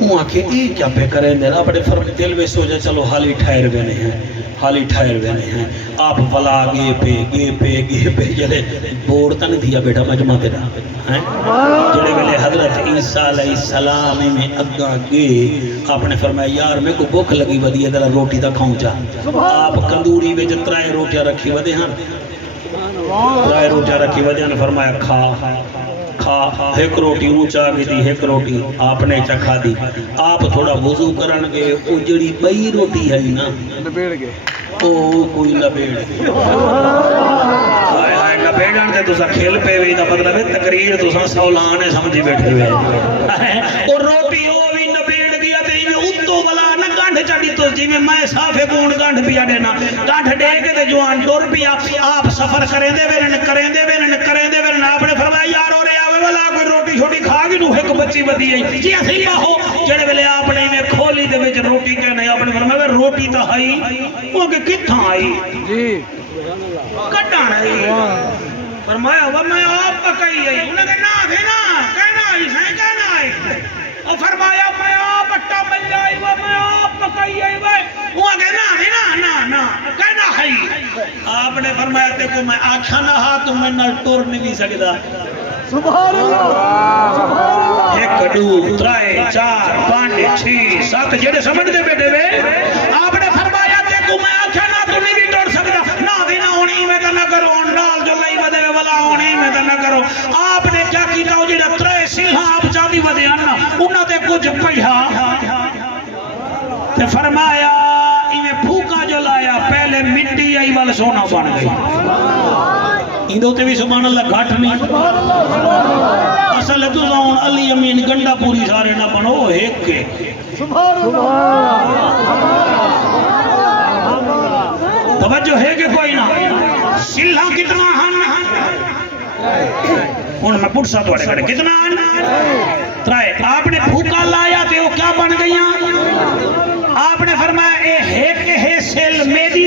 وہاں کہ یہ کیا پہ کریں دے نا بڑے فرق دل میں سوچا چلو حالی ٹھائر بینے ہیں آپ ولا گے پہ جلے بورتا نہیں دیا بیٹا مجمع دینا جلے ویلے حضرت عیسیٰ علیہ السلام میں اگا گے آپ نے فرمایا یار میں کو بھوک لگی ودی ہے ذرا روٹی دا کھاؤں چاہ آپ کندوری میں 3 روٹیاں رکھی ودے ہیں 3 روٹیاں رکھی ودے ہیں فرمایا کھا کھا ایک روٹی اونچا کی دی ایک روٹی آپ نے چکھا دی آپ تھوڑا وضو کرن گے او جڑی بئی روٹی ہے نا لپیڑ گئے او کوئی لبیڑ ہائے ہائے لبیڑن تے تسا کھیل پے وی دا مطلب ہے تقریر تسا سولانے سمجھی بیٹھے ہوئے اور روٹی او بھی لبیڑ گیا تے ایویں اتو والا نہ گنڈھ چڑی تو جی میں صافے کون گنڈھ پیا دینا گنڈھ دے کے تے جوان ٹر پیا آپ سفر کریں دے ویرن آپ نے فرمایا یار اور آوے والا کوئی روٹی چھوٹی کھا گی نو ایک بچی ودی ہے جی اسی باہو جڑے ویلے آپ نے میں کھولی دے وچ روٹی کہنے آپ نے فرمایا روٹی تا آئی وہ کہ کتھاں آئی جی کٹان آئی فرمایا وہ میں آپ پکائی آئی انہوں نے کہا نہ تھے نا کہنا آئی سائیں کہنا آئی اور فرمایا میں آپ اٹھا مل جائی وہ میں آپ پکائی آئی وہ کہنا تھے نا کہنا آئی آپ نے فرمایا دیکھو میں آنکھا نہ ہاں تو میں نہ ٹور نہیں بھی سکتا سبحان اللہ ایک دو ترائے چار پانچ چھ سات جڑے سمجھ دے بیٹھے وے آپ نے فرمایا دیکھو میں آنکھا نہ تو نہیں بھی ٹور سکتا نہ بھی نہ ہونی میں تو نہ کرو نال جو لئی ودے والا ہونی میں تو نہ کرو آپ نے کیا کیتا ہو جڑا ترے سلہاں آپ چاہتی ودے آنا انہوں نے کچھ پڑھا تے فرمایا انہیں پھوکا جو لایا پہلے مٹی آئی والا سونا بن گئی اندھو تے بھی سبحان اللہ گھٹ نہیں اصل ہے تو زاؤن علی امین گنڈا پوری سارے نہ بنو ایک کے سبحان اللہ توجہ ہے کہ کوئی نہ سلہ کتنا ہن ان میں پڑسا توڑے کرے کتنا ہن ترائے آپ نے پھوکا لایا تے وہ کیا بن گئیاں آپ نے فرمایا اے ایک ہے سل میری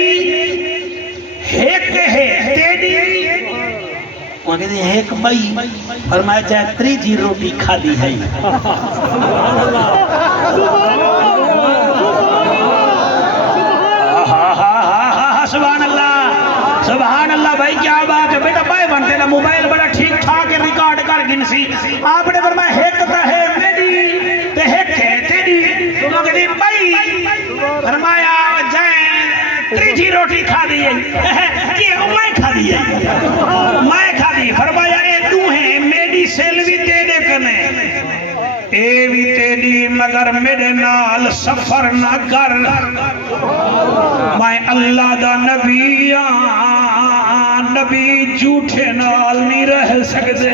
ایک ہے تیری وہ کہتے ہیں ایک بئی فرمایا چاہے تریجی روٹی کھا دی ہے سبحان اللہ بھائی کیا بات ہے بیٹا بھائی بنتے نا موبائل بڑا ٹھیک ٹھاک ریکارڈ کر گنسی آپ نے فرمایا ایک تا ہے میری تے ایک ہے تیری تو کہتے ہیں بھائی فرمایا جائیں تریجی روٹی کھا دی ہے میں کھا دی فرمایا اے تو ہیں میری سیلوی دے دے کنے اے بھی تیری مگر میرے نال سفر نہ کر میں اللہ دا نبی نبی جھوٹے نال نہیں رہ سکتے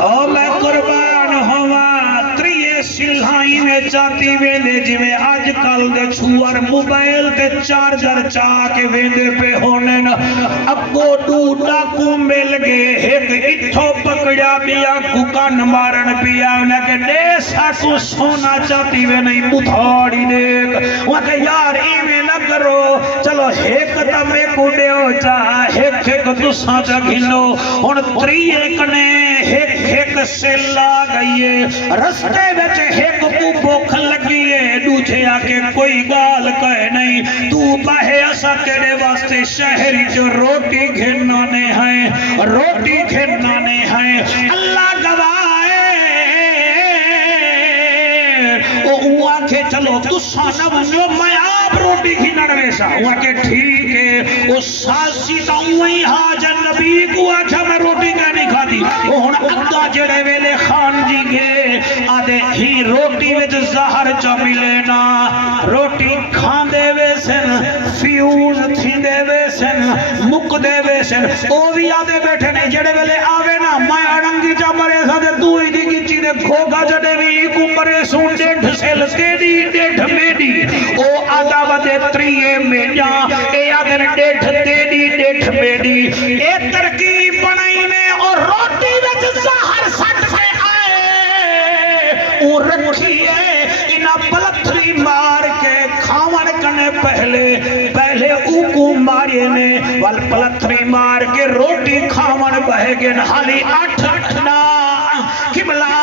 او میں قربان ہوا تریے سلہائی میں چاہتی ویندے جی میں آج کل دے چھوار موبائل تے چارجر چاہ کے ویندے پہ ہونے نا اب کو ڈوٹا کو مل گئے ایک اتھو پکڑیا بیا کو کان مارن بیا انہیں کہ دے ساکو سونا چاہتی وے نہیں بھتھاڑی دیکھ وہ کہ یار ایمیں نہ کرو چلو ایک تمہیں کو دے ہو چاہ ایک دوسرا جگھنو ان تریے کنے ایک سے لا گئیے رستے وچ ایک کو بھوک لگیے دوجھے آکے کوئی گال کہے نہیں تو باہے ایسا تیرے واسطے شہری جو روٹی گھنانے ہیں اللہ گواہ او آکے چلو تو سانا بنو میں آپ روٹی گھنان ریسا او آکے ٹھیک ہے او ساسی تا اوہی حاجر نبی کو آکھا میں روٹی کا نہیں کھا دی وہ ہونا اگا جڑے ویلے خان جی گے آدھے ہی روٹی وچ زہر چا ملینا روٹی کھان دے ویسن فیوز تھی دے ویسن مک دے ویسن او بھی آدھے بیٹھے نہیں جڑے ویلے آوے نا میں اڑنگی چا مرے سا دے تو ہی دی گچی دے کھوگا جڑے بھی کو مرے سون ڈیڑھ سیل تیری ڈیڑھ میڈی او آدھا ودے تریے میڈیا اے آدھے ڈیڑھ تیری ڈیڑھ میڈی اے ترکیب بنائی میں اور روٹی وچ زہر سٹ کے آئے او رکھیے انہا پلتری مار کے کھاون کنے پہلے اوکو ماریے نے وال پلتری مار کے روٹی کھاون بہے گے حالی اٹھ نا قبلہ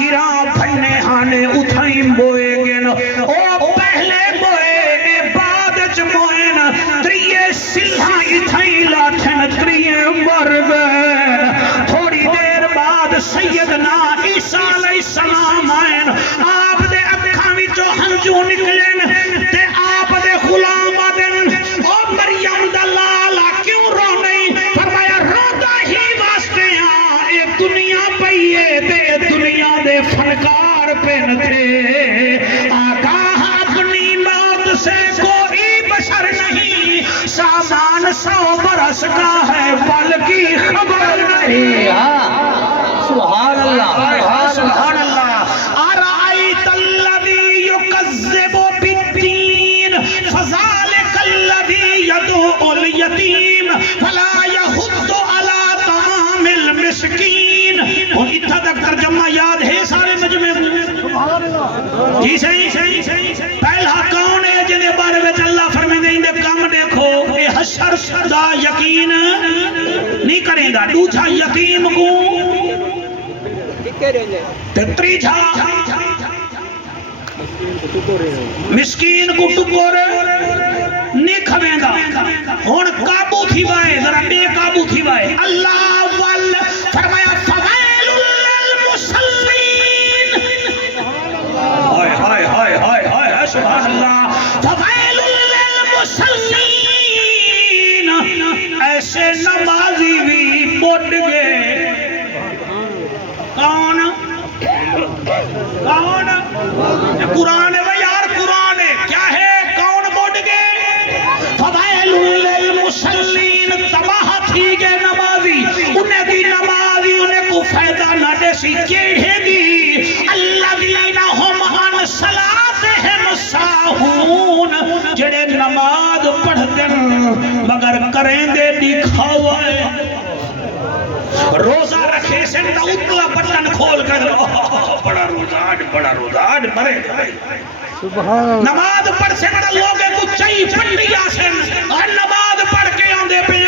گرا پھنے ہانے اتھائیں بوئے گے او پہلے بوئے بعد چموئے نا تریے سلہاں اتھائیں لاتھن تریے مر گئے تھوڑی دیر بعد سیدنا عیسیٰ علیہ السلام آئین آپ دے اکھاں وچوں ہنجو نکلین تے آپ دے غلام آدن او مریم دا لالا کیوں رو نہیں فرمایا روتا ہی واسطے ہاں ایک سے کوئی بشر نہیں، سامان 100 برس کا ہے بلکہ خبر نہیں۔ سبحان اللہ سبحان اللہ۔ ارأیت الذی یکذب بالدین فذلک الذی یدعو الیتیم فلا یحض علی طعام المسکین۔ اور اتنا تک ترجمہ یاد ہے سارے مجمع جی؟ صحیح۔ پہلا کون ہے جنہیں بارے میں اللہ فرمائے دے کام دیکھو اے حشر دا یقین نہیں کریں گا، دوسرا یتیم کو تیجھا مسکین کو ٹکورے نہیں کھویں گا۔ ہون قابو تھی وائے، ذرا بے قابو تھی وائے۔ اللہ وال فرمایا فویل للمصلین، ہائے ہائے ہائے ہائے ہائے سبحان اللہ، فویل للمصلین، ایسے نمازی بھی بڑھ گئے۔ کون قرآن ہے یار، قرآن ہے کیا ہے؟ کون بڑھ گئے؟ فویل للمصلین، تباہ تھی گئے نمازی، انہیں دی نمازی انہیں کو فائدہ نہ دے سی کیڑھے دی، الذین ہم عن صلاتہم ساہون، جڑے نماز پڑھ دیں مگر کریں دے دکھاوائے، روزہ رکھے سے تا اتلا بٹن کھول کر بڑا روزہ آج مرے، نماز پڑھ سے تا لوگے کو چاہی پنڈیا سے اور نماز پڑھ کے آندے پہ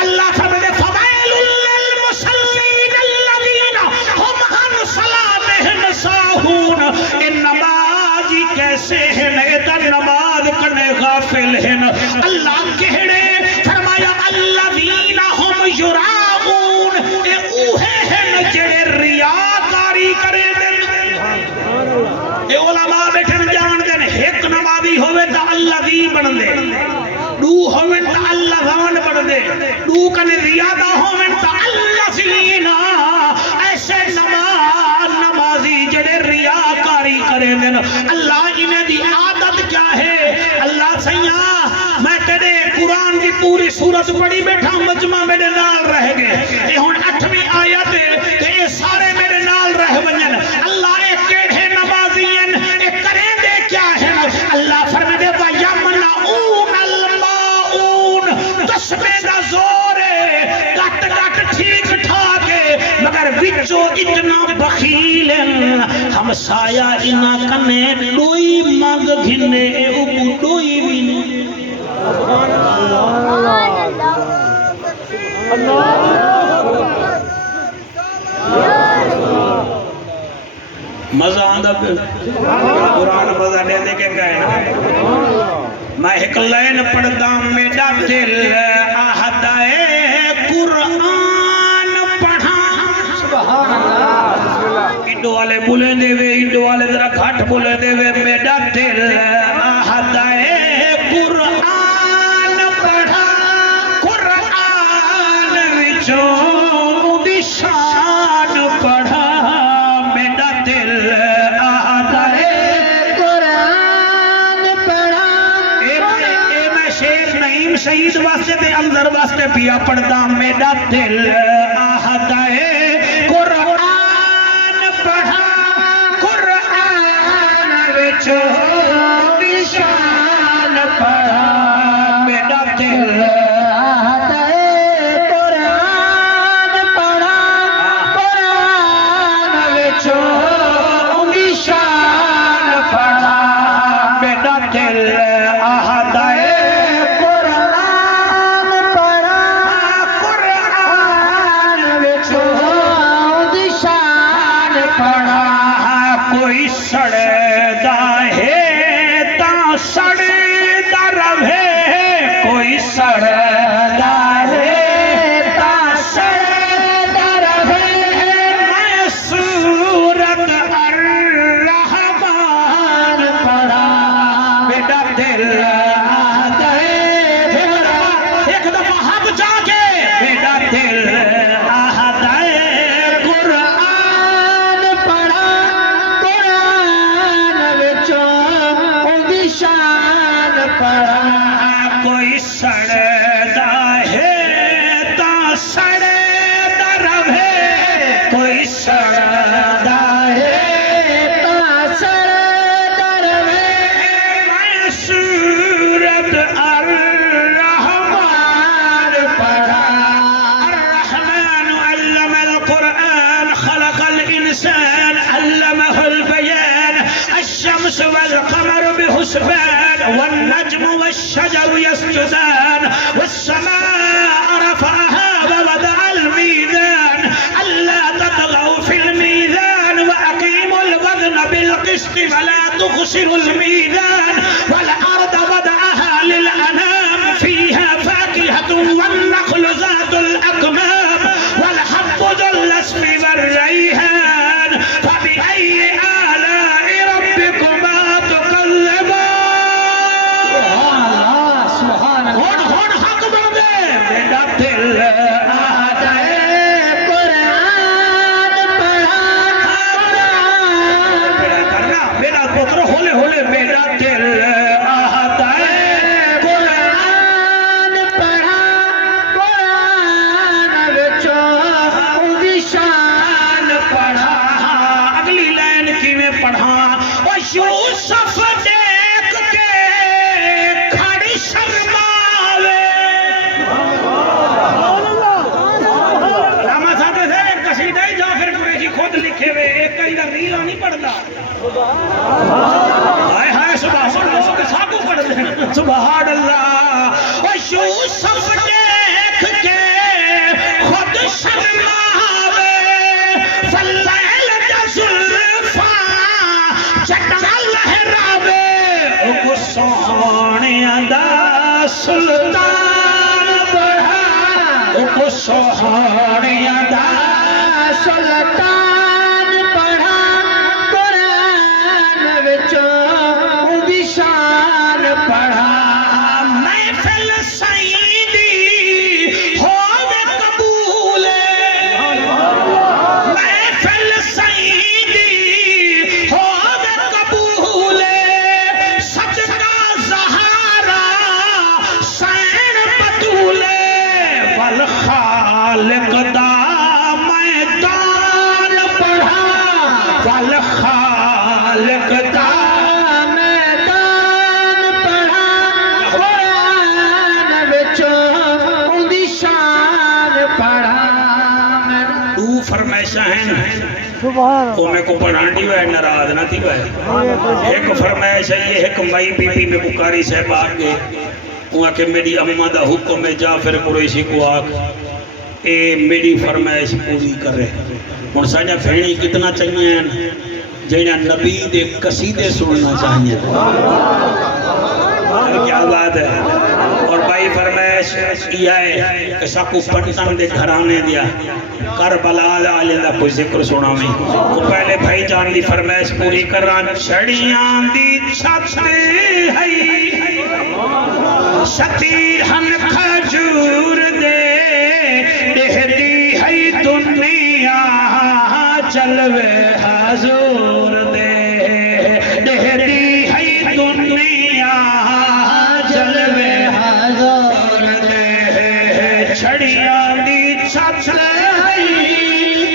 اللہ فرمائے فویل للمصلین الذین ہم عن صلاتہم ساہون۔ ان نمازی کیسے ہیں، ادھر نماز کنے غافل ہیں، اللہ کہڑے فرمایا الذین ہم یراؤون، اے اوہے ہیں جڑے ریاکاری کرے دن۔ اے علماء بیٹھن جان دن ایک نمازی ہوئے تا اللہ دی بن دے، دو ہوئے تا اللہ غان بن دے، دو کنے ریادہ ہوئے تا اللہ سینا، ایسے نمازی جڑے ریاکاری کرے دن۔ اللہ انہیں دی عادت کیا ہے؟ اللہ سیاں میں تیرے قرآن کی پوری سورت پڑھی بیٹھا، مجمع میرے نال رہ گئے، اے ہون 8ویں آیت تے اے سارے میرے نال رہ ونجن۔ اللہ اے کیڑے نمازین اے کریں دے کیا ہے؟ اللہ فرمائے دے وَيَمْنَعُونَ الْمَاعُونَ، دسمے دا زور ہے کٹ ٹھیک ٹھاکے مگر وچو اتنا بخیل ہم سایہ انہ کنے لوئی مانگ گھنے اگو لوئی بھی نہیں۔ مزہ آندہ پہ قرآن مزہ دے دے کے کہنا۔ میں ایک لین پڑھتا میرا دل آہدائے قرآن پڑھا، انڈو والے بولے دے وے، انڈو والے ذرا گھٹ بولے دے وے، میرا دل آہدائے قرآن پڑھا، قرآن وچوں دی شان پڑھا، میرا دل آہدائے قرآن پڑھا۔ اے میں شیخ نعیم شہید واسطے تے انظر واسطے پیا پڑھتا، میرا دل آہدائے قرآن پڑھا، قرآن وچوں دی شان پڑھا، میرا دل آہدائے قرآن پڑھا، قرآن وچوں دی شان پڑھا، میرا دل آہدائے قرآن پڑھا، قرآن وچوں دی شان پڑھا۔ کوئی سڑدا ہے تا سڑدا رہے، کوئی سڑدا ہے تا سڑدا رہے، میں سورت الرحمن پڑھا، میرا دل آہدائے ایک دفعہ ہاتھ جا کے، میرا دل آہدائے قرآن پڑھا، قرآن وچوں دی شان پڑھا کوئی سڑدا ہے تا سڑدا رہے کوئی سڑدا ہے تا سڑدا رہے میں سورت الرحمن پڑھا الرحمن علم القرآن خلق الإنسان علمه البيان الشمس والقمر بحسبان والنجم والشجر يسجدان والسماء رفعها ووضع الميزان ألا تطغوا في الميزان وأقيموا الوزن بالقسط ولا تخسروا الميزان والأرض وضعها للأنام فيها فاكهة والنخل ذات الأكمام والحب ذو العصف والريحان فبأي آلاء ربكما تكذبان سبحان اللہ ہون حق بندے میرا دل آتا ہے قرآن پڑھا میرا پتر ہولے ہولے میرا دل آتا ہے قرآن پڑھا قرآن وچوں اودی شان پڑھا اگلی لائن کی میں پڑھا اور یوسف دیکھ کے کھڑی شرماوے راما صاحب سے ایک قصیدہ ہی جعفر قریشی خود لکھے ہوئے ایک کا ادھر ریلا نہیں پڑھتا ہائے ہائے سبحان اللہ کے ساتھ پڑھ دیں سبحان اللہ اور یوسف دیکھ کے خود شرماوے فلیل جزلفا چٹا لہراوے او سونیا دا سلطان پڑھا او سونیا دا سلطان پڑھا قرآن وچوں اودی شان پڑھا محفل سعیدی ہووے قبول محفل سعیدی ہووے قبول صدقہ زہارا سین بطول والخالق دا میدان پڑھا والخالق دا میدان پڑھا قرآن وچوں اودی شان پڑھا تو فرمائشہ ہیں سبحان وہ میں کو پڑھانٹی ہوئے نراض نہ تھی ہوئے ایک فرمائش ہے یہ ایک مئی بی بی میں بکاری صاحب آگے وہاں کہ میری اممہ دا حکم ہے جعفر قریشی کو آگ اے میری فرمائش پوری کر رہے اور سانجا پھینی کتنا چاہیے ہیں جینا نبی دے قصیدے سننا چاہیے کیا بات ہے اور بھائی فرمائش یہ ہے کہ ساکو پٹن دے گھرانے دیا کربلا آلے دا کوئی ذکر سنا میں وہ پہلے بھائی جان دی فرمائش پوری کران چھڑیاں دی چھت ہے شتیرہن کھجور دے دہدی ہے دنیا چلوے حضور دے دہدی ہے دنیا چلوے حضور دے چھڑیاں دی چھت ہے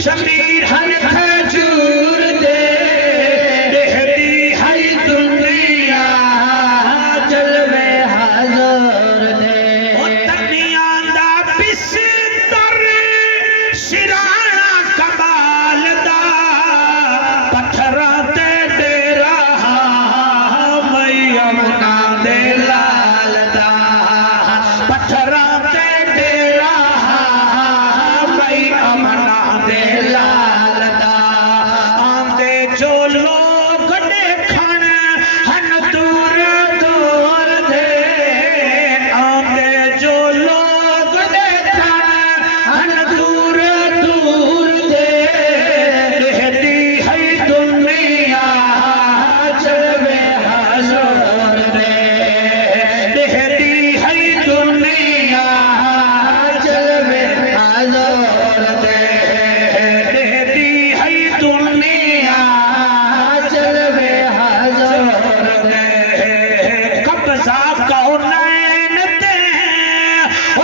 شتیرہن کھجور دے دہدی ہے دنیا چلوے حضور دے تنیاں دا بستر شرانا کمال دا پتھراں تے ڈیرا مئی امنا دے لال دا پتھراں تے ڈیرا مئی امنا دے لال دا آندے جو لوگ دیکھن ہن دور دور دے آندے جو لوگ دیکھن ہن دور دور دے دہدی ہے دنیا چلوے حضور دے قبضہ کونین تے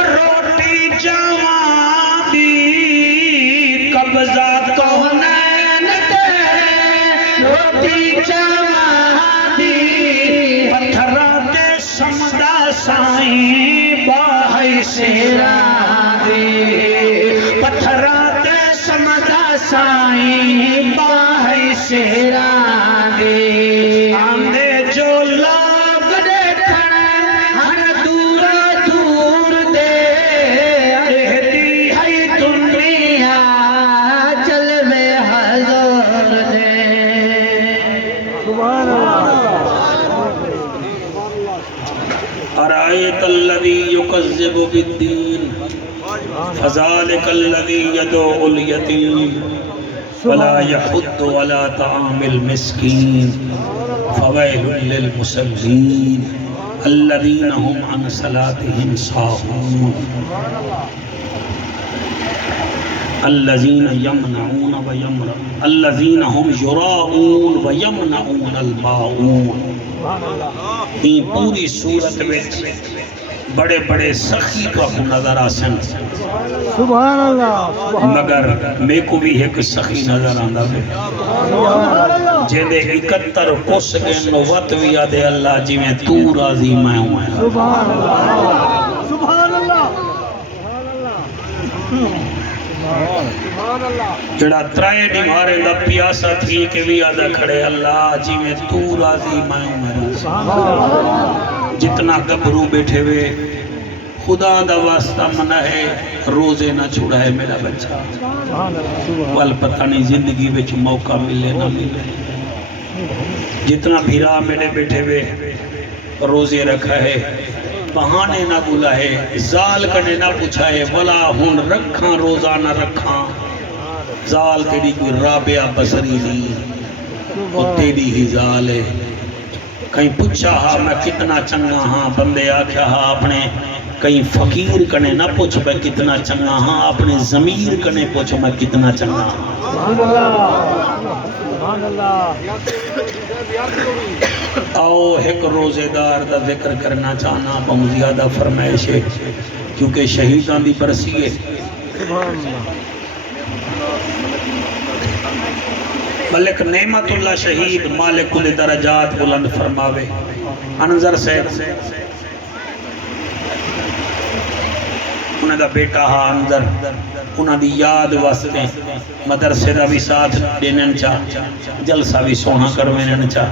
روٹی جوان دی قبضہ کونین تے روٹی جوان دی پتھراں تے سمدا سائیں باہی شیراں دی پتھراں تے سمدا سائیں باہی شیراں دی آندے جو لوگ دیکھن ہن دور دور دے دیکھتی ہے دنیا جلوے حضور دے سبحان اللہ أرأيت الذي يكذب بالدين فذلك الذي يدعو اليتيم ولا يحض على طعام المسكين فويل للمصلين الذين هم عن صلاتهم ساهون الذين يمنعون ويمنعون الذين هم يراءون ويمنعون الماعون. یہ پوری صورت میں بڑے بڑے سخی کا نظر آسن سبحان اللہ مگر میں کو بھی ایک سخی نظر آندہ ہے جیدے 71 کس گن وط بھی آدھے اللہ جی میں تو راضی میں ہوں سبحان اللہ سبحان اللہ جڑا ترائے نمارے دا پیاسا تھی کہ بھی آدھا کھڑے اللہ جی میں تو راضی میں ہوں جتنا گبرو بیٹھے ہوئے خدا دا واسطہ منع ہے روزے نہ چھوڑا ہے میرا بچہ وال پتہ نہیں زندگی بچ موقع ملے نہ ملے جتنا بھیرا میرے بیٹھے ہوئے روزے رکھا ہے بہانے نہ بولا ہے زال کنے نہ پوچھا ہے بلا ہون رکھاں روزہ نہ رکھاں زال تیری کوئی رابعہ بصری نہیں وہ تیری ہی زال ہے کہیں پوچھا ہاں میں کتنا چنگا ہاں بندے آکھا ہاں اپنے کہیں فقیر کنے نہ پوچھ میں کتنا چنگا ہاں اپنے ضمیر کنے پوچھ میں کتنا چنگا ہاں آؤ ایک روزے دار دا ذکر کرنا چاہنا بہت زیادہ فرمائش ہے کیونکہ شہیدان دی برسی ہے ملک نعمت اللہ شہید مالک کل درجات بلند فرماوے انظر سے انہیں دا بیٹا ہاں انظر انہیں دی یاد واسطے مدرسے دا بھی ساتھ دینن چاہ جلسہ بھی سونا کروینن چاہ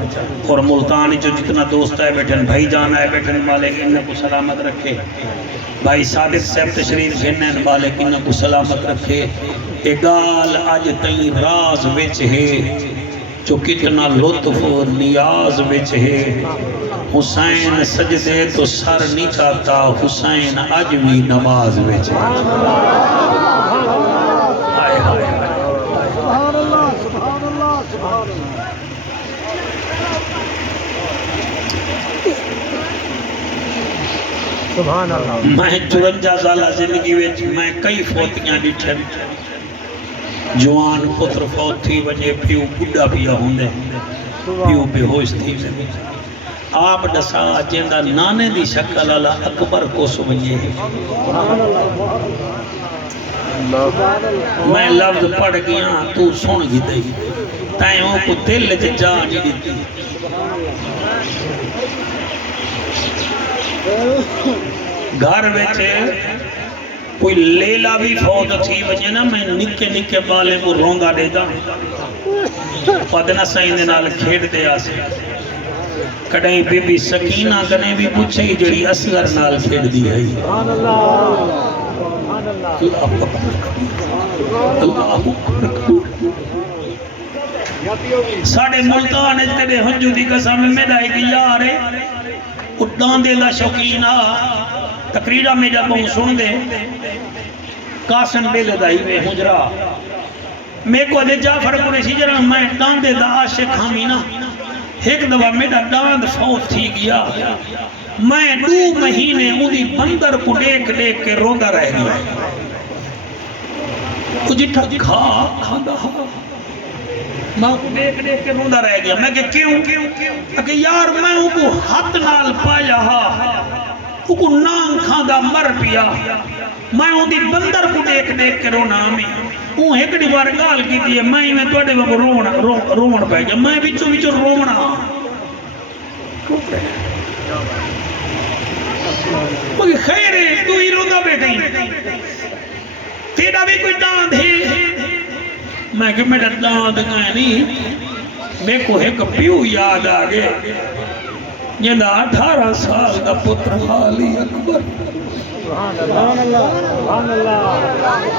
اور ملتانی جو جتنا دوست ہے بیٹھن بھائی جان ہے بیٹھن مالک انہیں کو سلامت رکھے بھائی صادق صاحب تشریف گھنن مالک انہیں کو سلامت رکھے اگال آج تئیں راز وچ ہے جو کتنا لطف و نیاز وچ ہے حسین سجدے تو سر نہیں چاہتا حسین آج بھی نماز وچ ہے سبحان اللہ سبحان اللہ سبحان اللہ میں 54 سالہ زندگی وچ میں کئی فوتیاں ڈٹھن جوان پتر فوت تھی وجہ پیو بڑھا پیا ہوندے پیو بے ہوش تھی وجہ آپ دسا جیندہ نانے دی شکل اللہ اکبر کو سمجھے میں لفظ پڑھ گیا تو سن گی دئی تائیوں کو دل جا نہیں دیتی گھر بیچے کوئی لیلہ بھی فوت تھی وجہ نا میں نکے نکے بالے کو رونگا دے دا پدنا سائن دے نال کھیڑ دے آسے کڑیں بی بی سکینہ کنے بھی پوچھے جڑی اصغر نال کھیڑ دی ہے ساڑھے ملتان اجتدے ہنجو دی قسم میں دائے کہ یارے اٹھان دے دا شوقینہ تقریرہ میں جب ہوں سن دے قاسم بیلے دائی وے حجرہ میں کو دے جعفر قریشی جرہ میں ڈان دے دا عاشق ہمینا ایک دفعہ میرا ڈاند فوت تھی گیا میں 2 مہینے انہی بندر کو دیکھ دیکھ کے روندہ رہ گیا وہ جتھا کھا دا میں کو دیکھ دیکھ کے روندا رہ گیا. میں کہ کیوں؟ کہ یار میں ان کو ہاتھ نال پایا ہا, ان کو نام کھاندا مر پیا. میں ان دی بندر کو دیکھ دیکھ کے رونا میں. وہ ایک بار گال کی ہے میں تواڈے وانگو رون پہ گیا. میں وچوں وچوں رونا. کوئی خیر ہے تو ہی روندا بیٹھے تیرا بھی کوئی داند ہے. میں کہ میرا داند کہیں نہیں. میرے کو ایک پیو یاد آ گیا جنہا 18 سال کا پتر علی اکبر.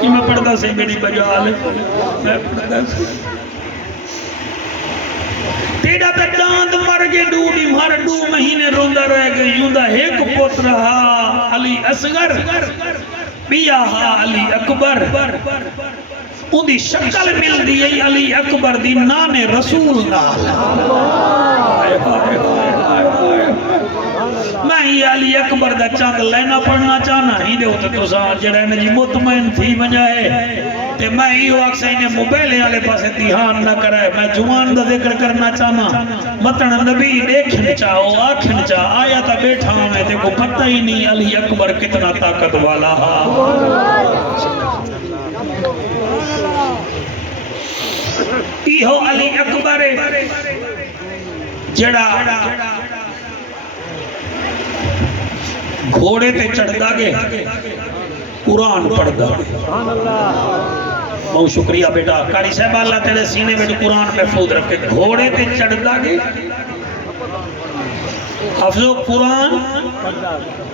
یہ میں پڑھتا سے میری بجال میں پڑھتا سے تیرا تے داند مر گئے 2 مہینے روندا رہ گئے. یوندا ایک پتر ہا علی اصغر بیا ہا علی اکبر. ان دی شکل مل دی ہے علی اکبر دی نان رسول نال. میں یہ علی اکبر دا چند لینا پڑھنا چاہنا ہی دے ہوتے تو ساں جڑا میں جی مطمئن تھی بجائے تے میں یہ وقت سے انہیں موبائلیں والے پاسے دھیان نہ کرائے. میں جوان دا ذکر کرنا چاہنا مطلع نبی دیکھن چاہو آکھن چاہ آیا تا بیٹھا ہمیں تے کو پتہ ہی نہیں علی اکبر کتنا طاقت والا ہا. ایہو علی اکبر جڑا گھوڑے تے چڑھدا گے قرآن پڑھدا گے. بہت شکریہ بیٹا قاری صاحب اللہ تیرے سینے میں قرآن محفوظ رکھے. گھوڑے تے چڑھدا گے حفظو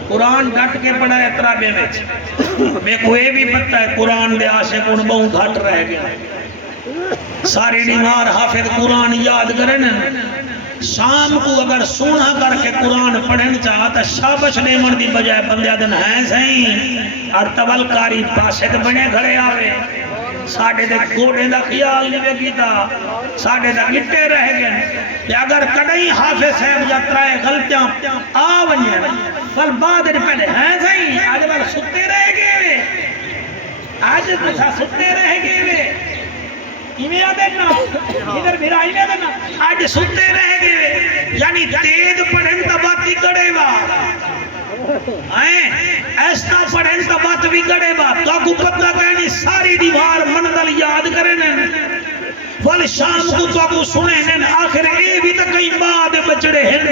قرآن ڈٹ کے پڑھا ہے ترابے میں. میں کو یہ بھی پتہ ہے قرآن دے عاشق ان بہت گھٹ رہ گیا. ساری ڈیمار حافظ قرآن یاد کریں شام کو اگر سونا کر کے قرآن پڑھن چاہتا شابش دیمن دی بجائے بندے دن ہیں سہیں اور تولکاری پاسے تے بنے گھڑے آوے. ساڑھے دے گوڑے دا خیال نہیں کیتا ساڑھے دا گٹے رہ گئے. اگر کڑئی حافظ صاحب یا ترائے غلطیاں آونیاں بل بعد پہلے ہیں سہیں آج بل ستے رہ گئے آج کسا ستے رہ گئے ایمیا دینا ادھر میرا ایمیا دینا آج ستے رہ گئے. یعنی تید پڑھن تا بات ہی کڑے با ایسا پڑھن تا بات بھی کڑے با. تو کو پتہ کہنی ساری دیوار منزل یاد کرنے وال شام کو تو کو سنے آخر اے بھی تا کئی بعد بچڑے ہیں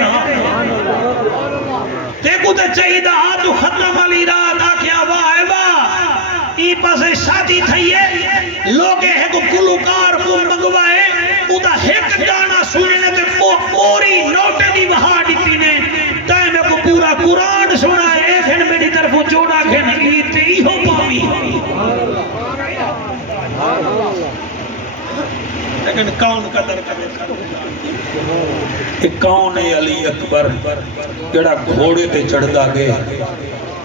دیکھو تے چاہیدہ تو ختم والی رات آکھیا واہ واہ ای پاسے شادی تھئی ہے لوگے ہے کو گلوکار کو منگوائے ادا ایک گانا سننے تے پوری نوٹے دی وہاں دیتی نے تائیں میں کو پورا قرآن سنا ہے ایک ہن میری طرف جوڑا کھن ایتے ہی ہو پاوی. لیکن کون قدر کرے کون ہے علی اکبر جڑا گھوڑے تے چڑھدا گئے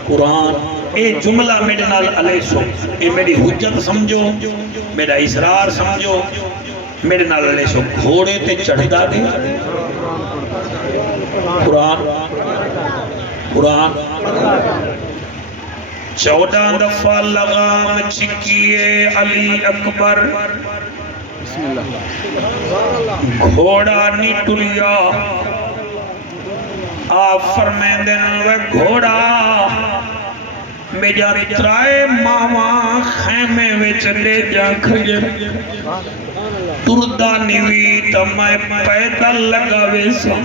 قرآن. اے جملہ میرے نال علیہ سو اے میری حجت سمجھو میرا اسرار سمجھو میرے نال علیہ سو گھوڑے تے چڑھدا گئے قرآن. 14 دفعہ لگام چھکیے علی اکبر گھوڑا نہیں ٹلیا. آپ فرمائیں دن وہ گھوڑا میجا ترائے ماما خیمے وچ لے جا کھجر تردہ نیوی تا میں پیدل لگا ویسا.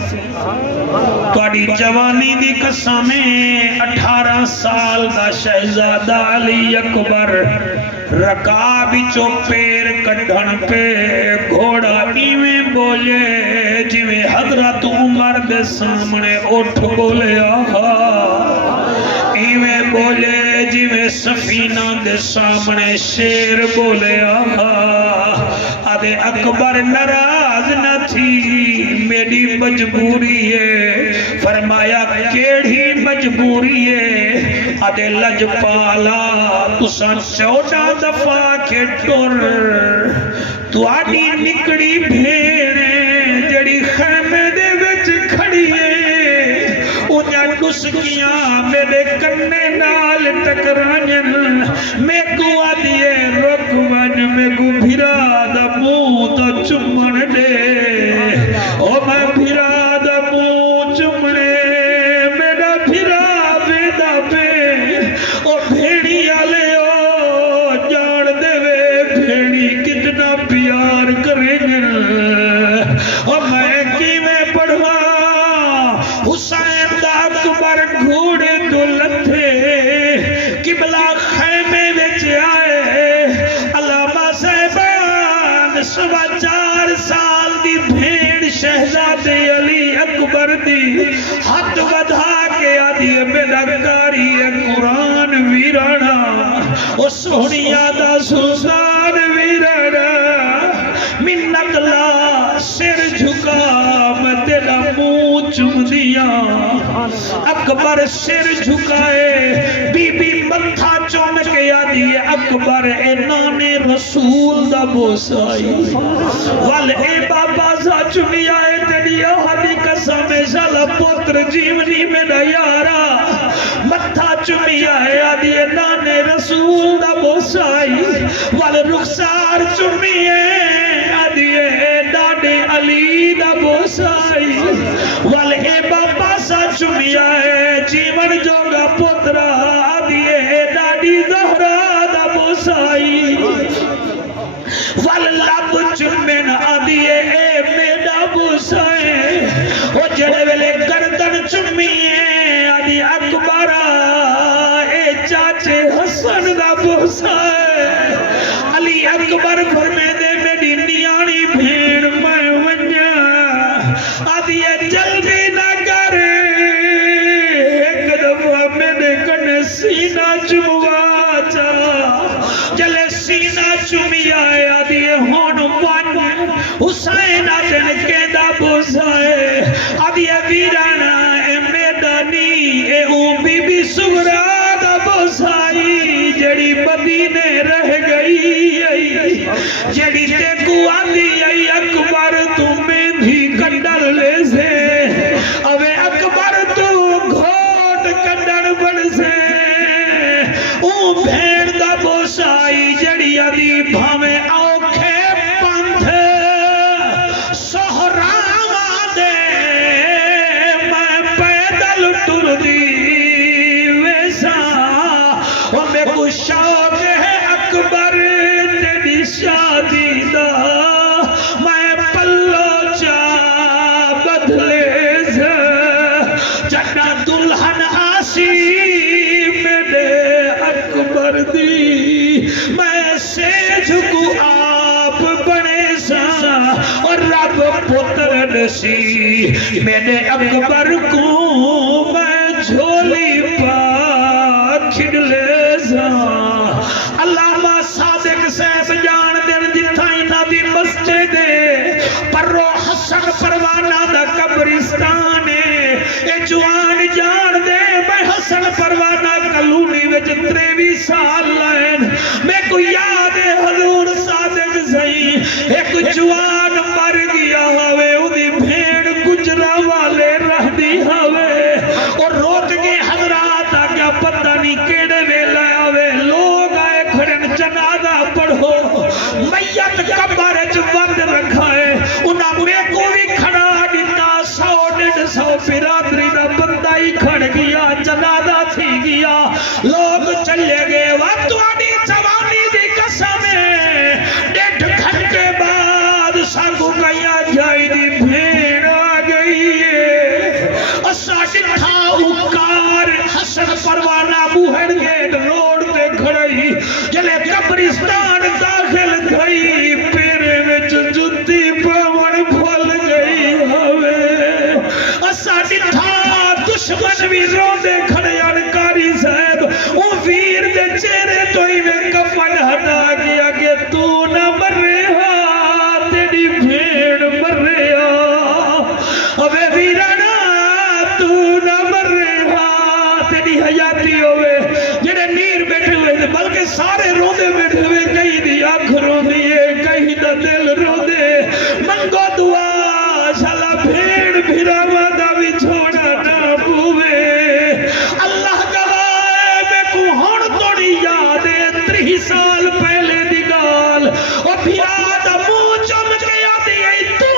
توڑی جوانی دی قسمیں 18 سال دا شہزادہ علی اکبر رکابی چو پیر کڑھن پہ گھوڑا ایویں بولے جویں حضرت عمر دے سامنے اٹھ بولے آہا ایویں بولے جویں سفینہ دے سامنے شیر بولے آہا. آدھے اکبر ناراض نہ تھی میری مجبوری ہے. فرمایا کیڑی مجبوری ہے. آدھے لج پالا تساں 14 دفعہ کے ٹور تو آڈی نکڑی بھیڑیں جڑی خیمے دے وچ کھڑی ہے انہاں ڈسکیاں میرے کنے نال ٹکرائیں میں کو آدھیے رک ون میں کو بھرا دا منہ تا چمن دے او میں بھرا دا منہ چمنے میرا بھرا ویدا پہ او بھیڑی آلے او جان دے وے بھیڑی کتنا پیار کریں گے او میں کی میں پڑھوا حسین دا اکبر گھوڑے تو لتھے قبلہ خیمے وچ آئے علامہ صاحبان سوا 4 سال دی بھیڑ شہزادے علی اکبر دی ہاتھ بدھا کے آدھی بیدکاری قرآن ویرانا او سہنیا دا سلطان ویرانا منت لا سر جھکا میں تیرا منہ چم دیا اکبر سر جھکائے بی بی متھا چوم کے آدھی اکبر اے نانے رسول دا بوسائی وال اے بابا سا چمی آئے تیری آہدی قسم شالا پوتر جیونی میرا یارا متھا چمی آئے آدھی نانے رسول دا بوسائی وال رخسار چمی آدھی ڈاڈے علی دا بوسائی وال اے بابا سا چمی آئے جیون جوگا پوترا آدھی ڈاڈی زہرا دا بوسائی وال لب چمن آدھی اے میڈا بوسائی او جڑے ویلے گردن چمی آدھی اکبرہ اے چاچے حسن دا بوسائی علی اکبر فرمے دے میری نیانی بھیڑ میں ونیا آدھی جلدی نہ کرے ایک دفعہ میرے کنے سینہ چموا چا جلے سینہ چمی آئے آدھی ہون ون حسین آدھن کے دا بوسائے آدھی ویرانا اے میدانی اے اون بی بی سغرا دا بوسائی جڑی مدینے رہ گئی جڑی تے کو آدھی ای اکبر تمہیں بھی کنڈل لے سے اوے اکبر تو گھوٹ کنڈل بڑھ سے او بھیڑ دا بوسائی جڑی آدھی بھامے اوکھے پانتھ سہراما دے میں پیدل ٹر دی ویسا او میں کو شوق ہے اکبر تیری شادی دا میں پلو چا بدلے سے جڑا دلہن آسی میرے اکبر دی میں سیج کو آپ بنے سا اور رب پتر نسی میرے اکبر کو میں جھولی پا کھڑلے سا علامہ صادق صاحب جان دل جتھائی نا دی مسجد پرو حسن پروانہ دا قبرستان اے جوان جان دے میں حسن پروانہ کلونی وچ 23 سال لائن میں کو یاد ہے حضور صادق صحیح ایک جوان مر گیا ہوئے انہی بھیڑ گجرا والے رہ دی ہوئے اور روٹ کے حضرات آگیا پتہ نہیں کیڑے ویلے ہوئے لوگ آئے کھڑن جنازہ پڑھو میت قبر وقت رکھائے انہاں میں کو بھی کھڑا دیتا 100-150 برادری دا بندہ ہی کھڑ گیا جنازہ تھی گیا لوگ چلے گئے وقتوانی جوانی دی قسم 1.5 گھنٹے بعد سانگو گیا جائی دی بھیڑ آ گئی ہے اسا ڈٹھا اوکار حسن پروانہ بوہر گیٹ روڈ تے کھڑائی جلے قبرستان داخل گئی پیرے وچ جتی پاون بھول گئی ہوئے اسا ڈٹھا دشمن بھی روندے کھڑے انکاری صاحب او ویر دے چہرے تو ہی میں کفن ہٹا گیا کہ تو نہ مرے ہاں تیری بھیڑ مرے ہاں اوے ویرانا تو نہ مرے ہاں تیری حیاتی ہوئے جنہیں نیر بیٹھے ہوئے بلکہ سارے روندے بیٹھے ہوئے کہیں دی آنکھ روندی ہے کہیں دا دل روندے منگو دعا شالا بھیڑ بھیرا وعدہ بھی چھوڑا نہ پوے اللہ گواہ میں کو ہون توڑی یاد ہے 30 سال پہلے دی گال اور بھیرا دا منہ چم کے آدھی ہے تو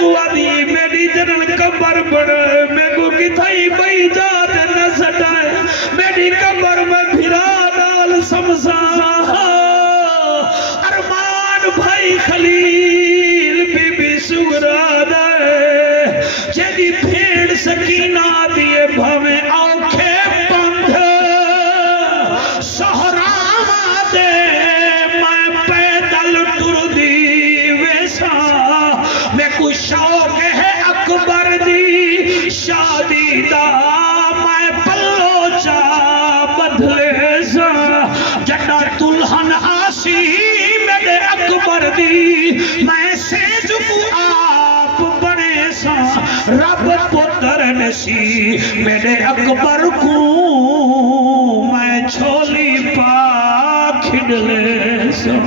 کو آدھی میری جنن قبر بڑے میں کو کتھائی بھائی جات نہ سٹائے میری قبر میں بھرا نال سمسان ارمان بھائی خلیل بی بی سورا دے جیدی بھیڑ سکینہ دیے بھویں آنکھیں بند سہراما دے میں پیدل ٹر دی ویسا میں کو شوق ہے اکبر دی شادی دا میں پلو چا بدلے سا جڑا دلہن آسی میرے اکبر دی میں سیج کو آپ بنے سا رب پتر نسی میرے اکبر کو میں چھولی پا کھڑلے سا